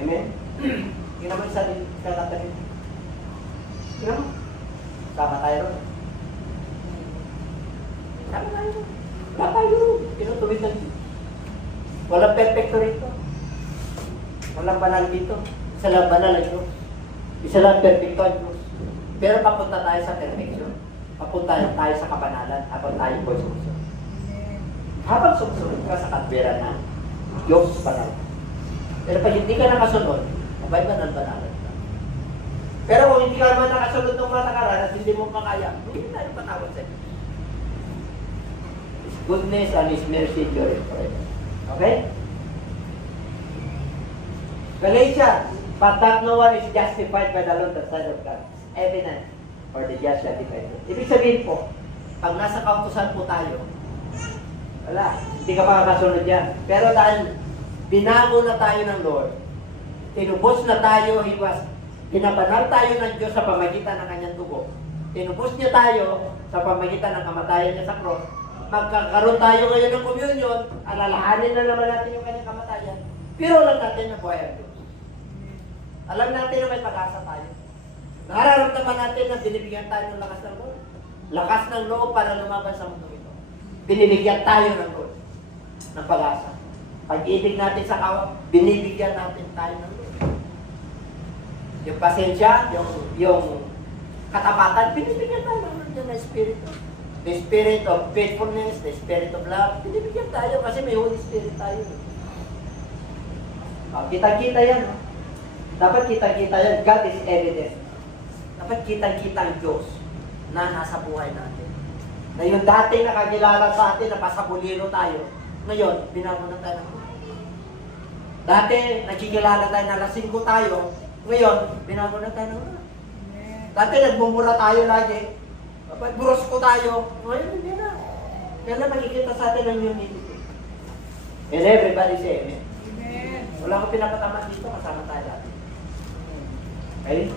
Amen? Hindi naman sa katalim. Tingnan mo. Sama tayo ron. Sama tayo ron. Wala tayo ron. Pinutuwid lang dito. Walang perfecto rito. Walang banal dito. Isa lang banal ang Diyos. Isa lang perfecto ang Diyos. Pero papunta tayo sa perfection. Papunta tayo sa kabanalan habang tayo po sumusunod. Habang sumusunod ka sa katwiran na Diyos banal. Pero pag hindi ka nakasunod, abay banal-banalan ka. Pero kung hindi ka naman nakasunod ng mga nakaraan at hindi mo makaya, hindi tayo patawad sa Diyos. His goodness and His mercy endure forever. Okay? Galatians, but that no one is justified by the law that side of God. Evident, or the just shall be by faith. Ibig sabihin po, pag nasa kautusan po tayo, wala, hindi ka makakasunod yan. Pero dahil binago na tayo ng Lord, tinubos na tayo, pinabanal tayo ng Diyos sa pamagitan ng kanyang dugo. Tinubos niya tayo sa pamagitan ng kamatayan niya sa cross. Magkakaroon tayo ngayon ng communion, alalahanin na naman natin yung kanyang kamatayan. Pero alam natin na buhay ang Diyos. Alam natin na may pag-asa tayo. Nararamdaman natin na binibigyan tayo ng lakas ng loob. Lakas ng loob para lumaban sa mundo ito. Binibigyan tayo ng loob, ng pag-asa. Pag-ibig natin sa kawa, binibigyan natin tayo ng loob. Yung pasensya, yung katapatan, binibigyan tayo ng loob ng Espiritu. The Spirit of faithfulness, the Spirit of love, binibigyan tayo kasi may Holy Spirit tayo. Kita-kita yan. Dapat kita-kita yan. God is evident. Dapat kitang-kita ang Diyos na nasa buhay natin. Na yung dating nakakilala sa atin na pasabulino tayo, ngayon, binago na tayo ng buhay. Dati, nakikilala tayo na lasinggo tayo, ngayon, binago na tayo ng buhay. Dati, nagmumura tayo lagi, buros ko tayo, ngayon, hindi na. Kaya na makikita sa atin ang humility. And everybody say amen. Amen. Wala akong pinapatamat dito, kasama tayo dati. Okay?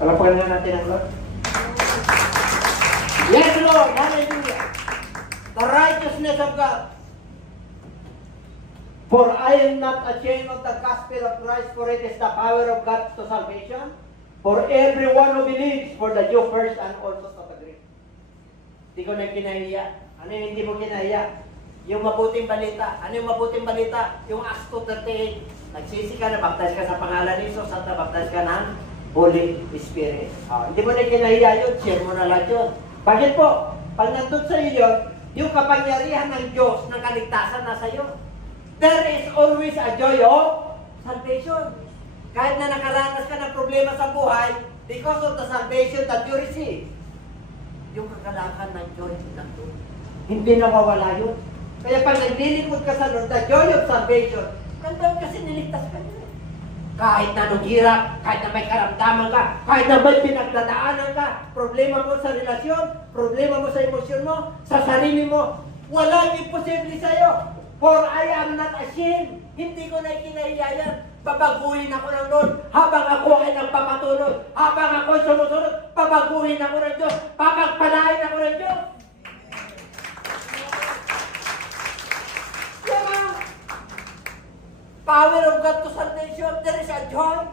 Palapakan na natin ang Lord. Yes, Lord! Hallelujah! The righteousness of God. For I am not ashamed of the gospel of Christ, for it is the power of God to salvation, for everyone who believes, for the Jew first and also to the Greek. Hindi ko na kinahiya. Ano yung hindi mo kinahiya? Yung mabuting balita. Ano yung mabuting balita? Yung Acts 2:38. Nagsisi ka na, baptize ka sa pangalan ni Jesus at nabaptize ka ng Holy Spirit. Hindi mo na kinahiya yun, share mo na lahat yun. Bakit po? Pag nandun sa iyo yun, yung kapangyarihan ng Diyos Ng kaligtasan nasa iyo. there is always a joy of Salvation. Kahit na nakaranas ka ng problema sa buhay, because of the salvation that you receive, yung kagalakan ng joy ng Lord. hindi nawawala yun. Kaya pag naglilingkod ka sa Lord, the joy of salvation, Nandun kasi niligtas ka niya. Kahit na nung hirap, kahit na may karamdaman ka, kahit na may pinagdadaanan ka, problema mo sa relasyon, problema mo sa emosyon mo, sa sarili mo, walang imposible sa'yo. For I am not ashamed. Hindi ko na ikinahiya yan. Babaguhin ako ng Lord habang ako ay nagpapatuloy. Habang ako ay sumusunod, babaguhin ako ng Diyos. Papagpalain ako ng Diyos. Diba? Power of God to salvation. There is a joy.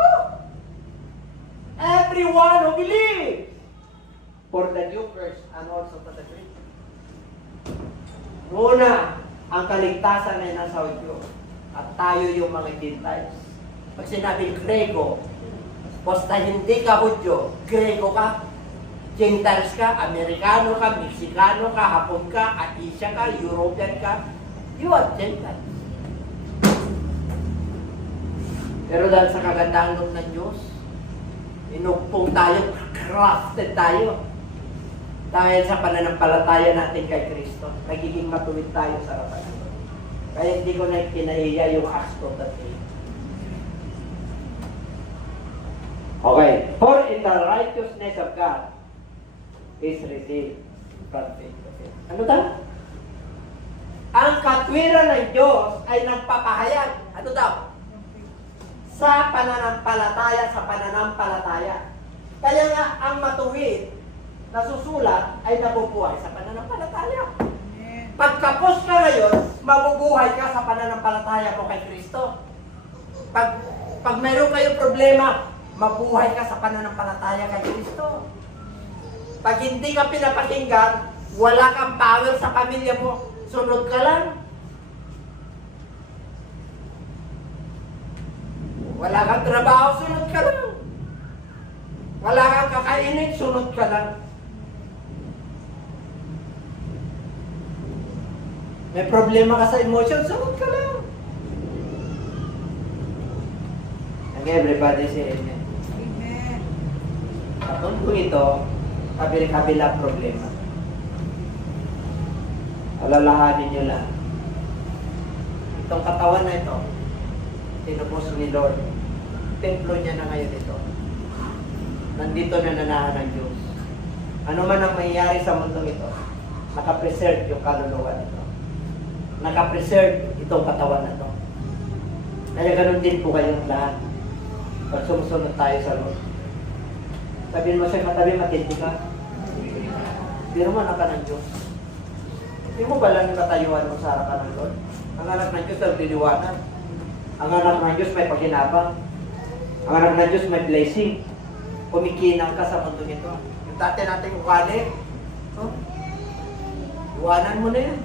Woo! Everyone who believes. for the Jew first and also to the Greek. Muna, ang kaligtasan ay nasa Hudyo at tayo yung mga Gentiles. Pag sinabing Grego, basta hindi ka Hudyo, Grego ka, Gentiles ka, Amerikano ka, Meksikano ka, Hapon ka, Asia ka, European ka, you are Gentiles. Pero dahil sa kagandahan ng Diyos, inugpong tayo, crafted tayo. Dahil sa pananampalataya natin kay Kristo, nagiging matuwid tayo sa harapan ng Lord. Kaya hindi ko na kinahiya yung Acts 2:38. Okay. For in the righteousness of God is revealed from faith to faith. Ano ta? Ang katwiran ng Diyos ay nagpapahayag. Ano daw? Sa pananampalataya, sa pananampalataya. Kaya nga, ang matuwid na susulat ay nabubuhay sa pananampalataya. Pagkapos ka ngayon, mabubuhay ka sa pananampalataya mo kay Kristo. Pag mayroon kayong problema, mabuhay ka sa pananampalataya kay Kristo. Pag hindi ka pinapakinggan, wala kang power sa pamilya mo, sunod ka lang. Wala kang trabaho, sunod ka lang. Wala kang kakainin, sunod ka lang. May problema ka sa emotion, sunod ka lang. And everybody say amen. Amen. Sa mundo ito, kabila problema. Alalahanin nyo lang. Itong katawan na ito, tinubos ni Lord. Templo niya na ngayon ito. Nandito na nanahan ng Diyos. Ano man ang mangyayari sa mundo ito, nakapreserve yung kaluluwa nito. Nakapreserve itong katawan na ito. Kaya ganun din po kayong lahat. Pag sumusunod tayo sa Lord. Sabihin mo siya katabi, matindi ka. Pero mo na ka ng Diyos. Hindi mo ba lang katayuan mo sa harapan ng Lord? Ang anak ng Diyos ay diliwanan. Ang anak ng Diyos may paghinabang. Ang anak na Diyos may blessing. Kumikinang ka sa mundo nito. Yung dati nating ugali, oh, iwanan mo na yan.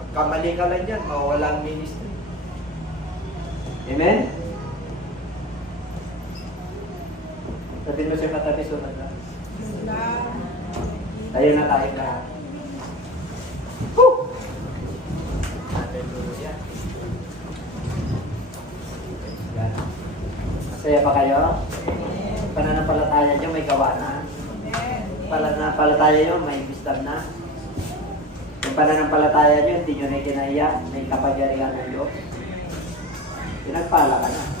Pagkamali ka lang dyan, mawawala ang ministry. Amen? Sabihin mo siya katabi, sunod na. Islam. Tayo na tayo lahat. Woo! Hallelujah. Yan. Masaya pa kayo? Pananampalataya nyo may gawa na. Amen. Pananampalataya nyo may wisdom na. Yung pananampalataya nyo, hindi nyo na kinaiyak, may kapagyarihan ng Diyos. Pinagpala ka na.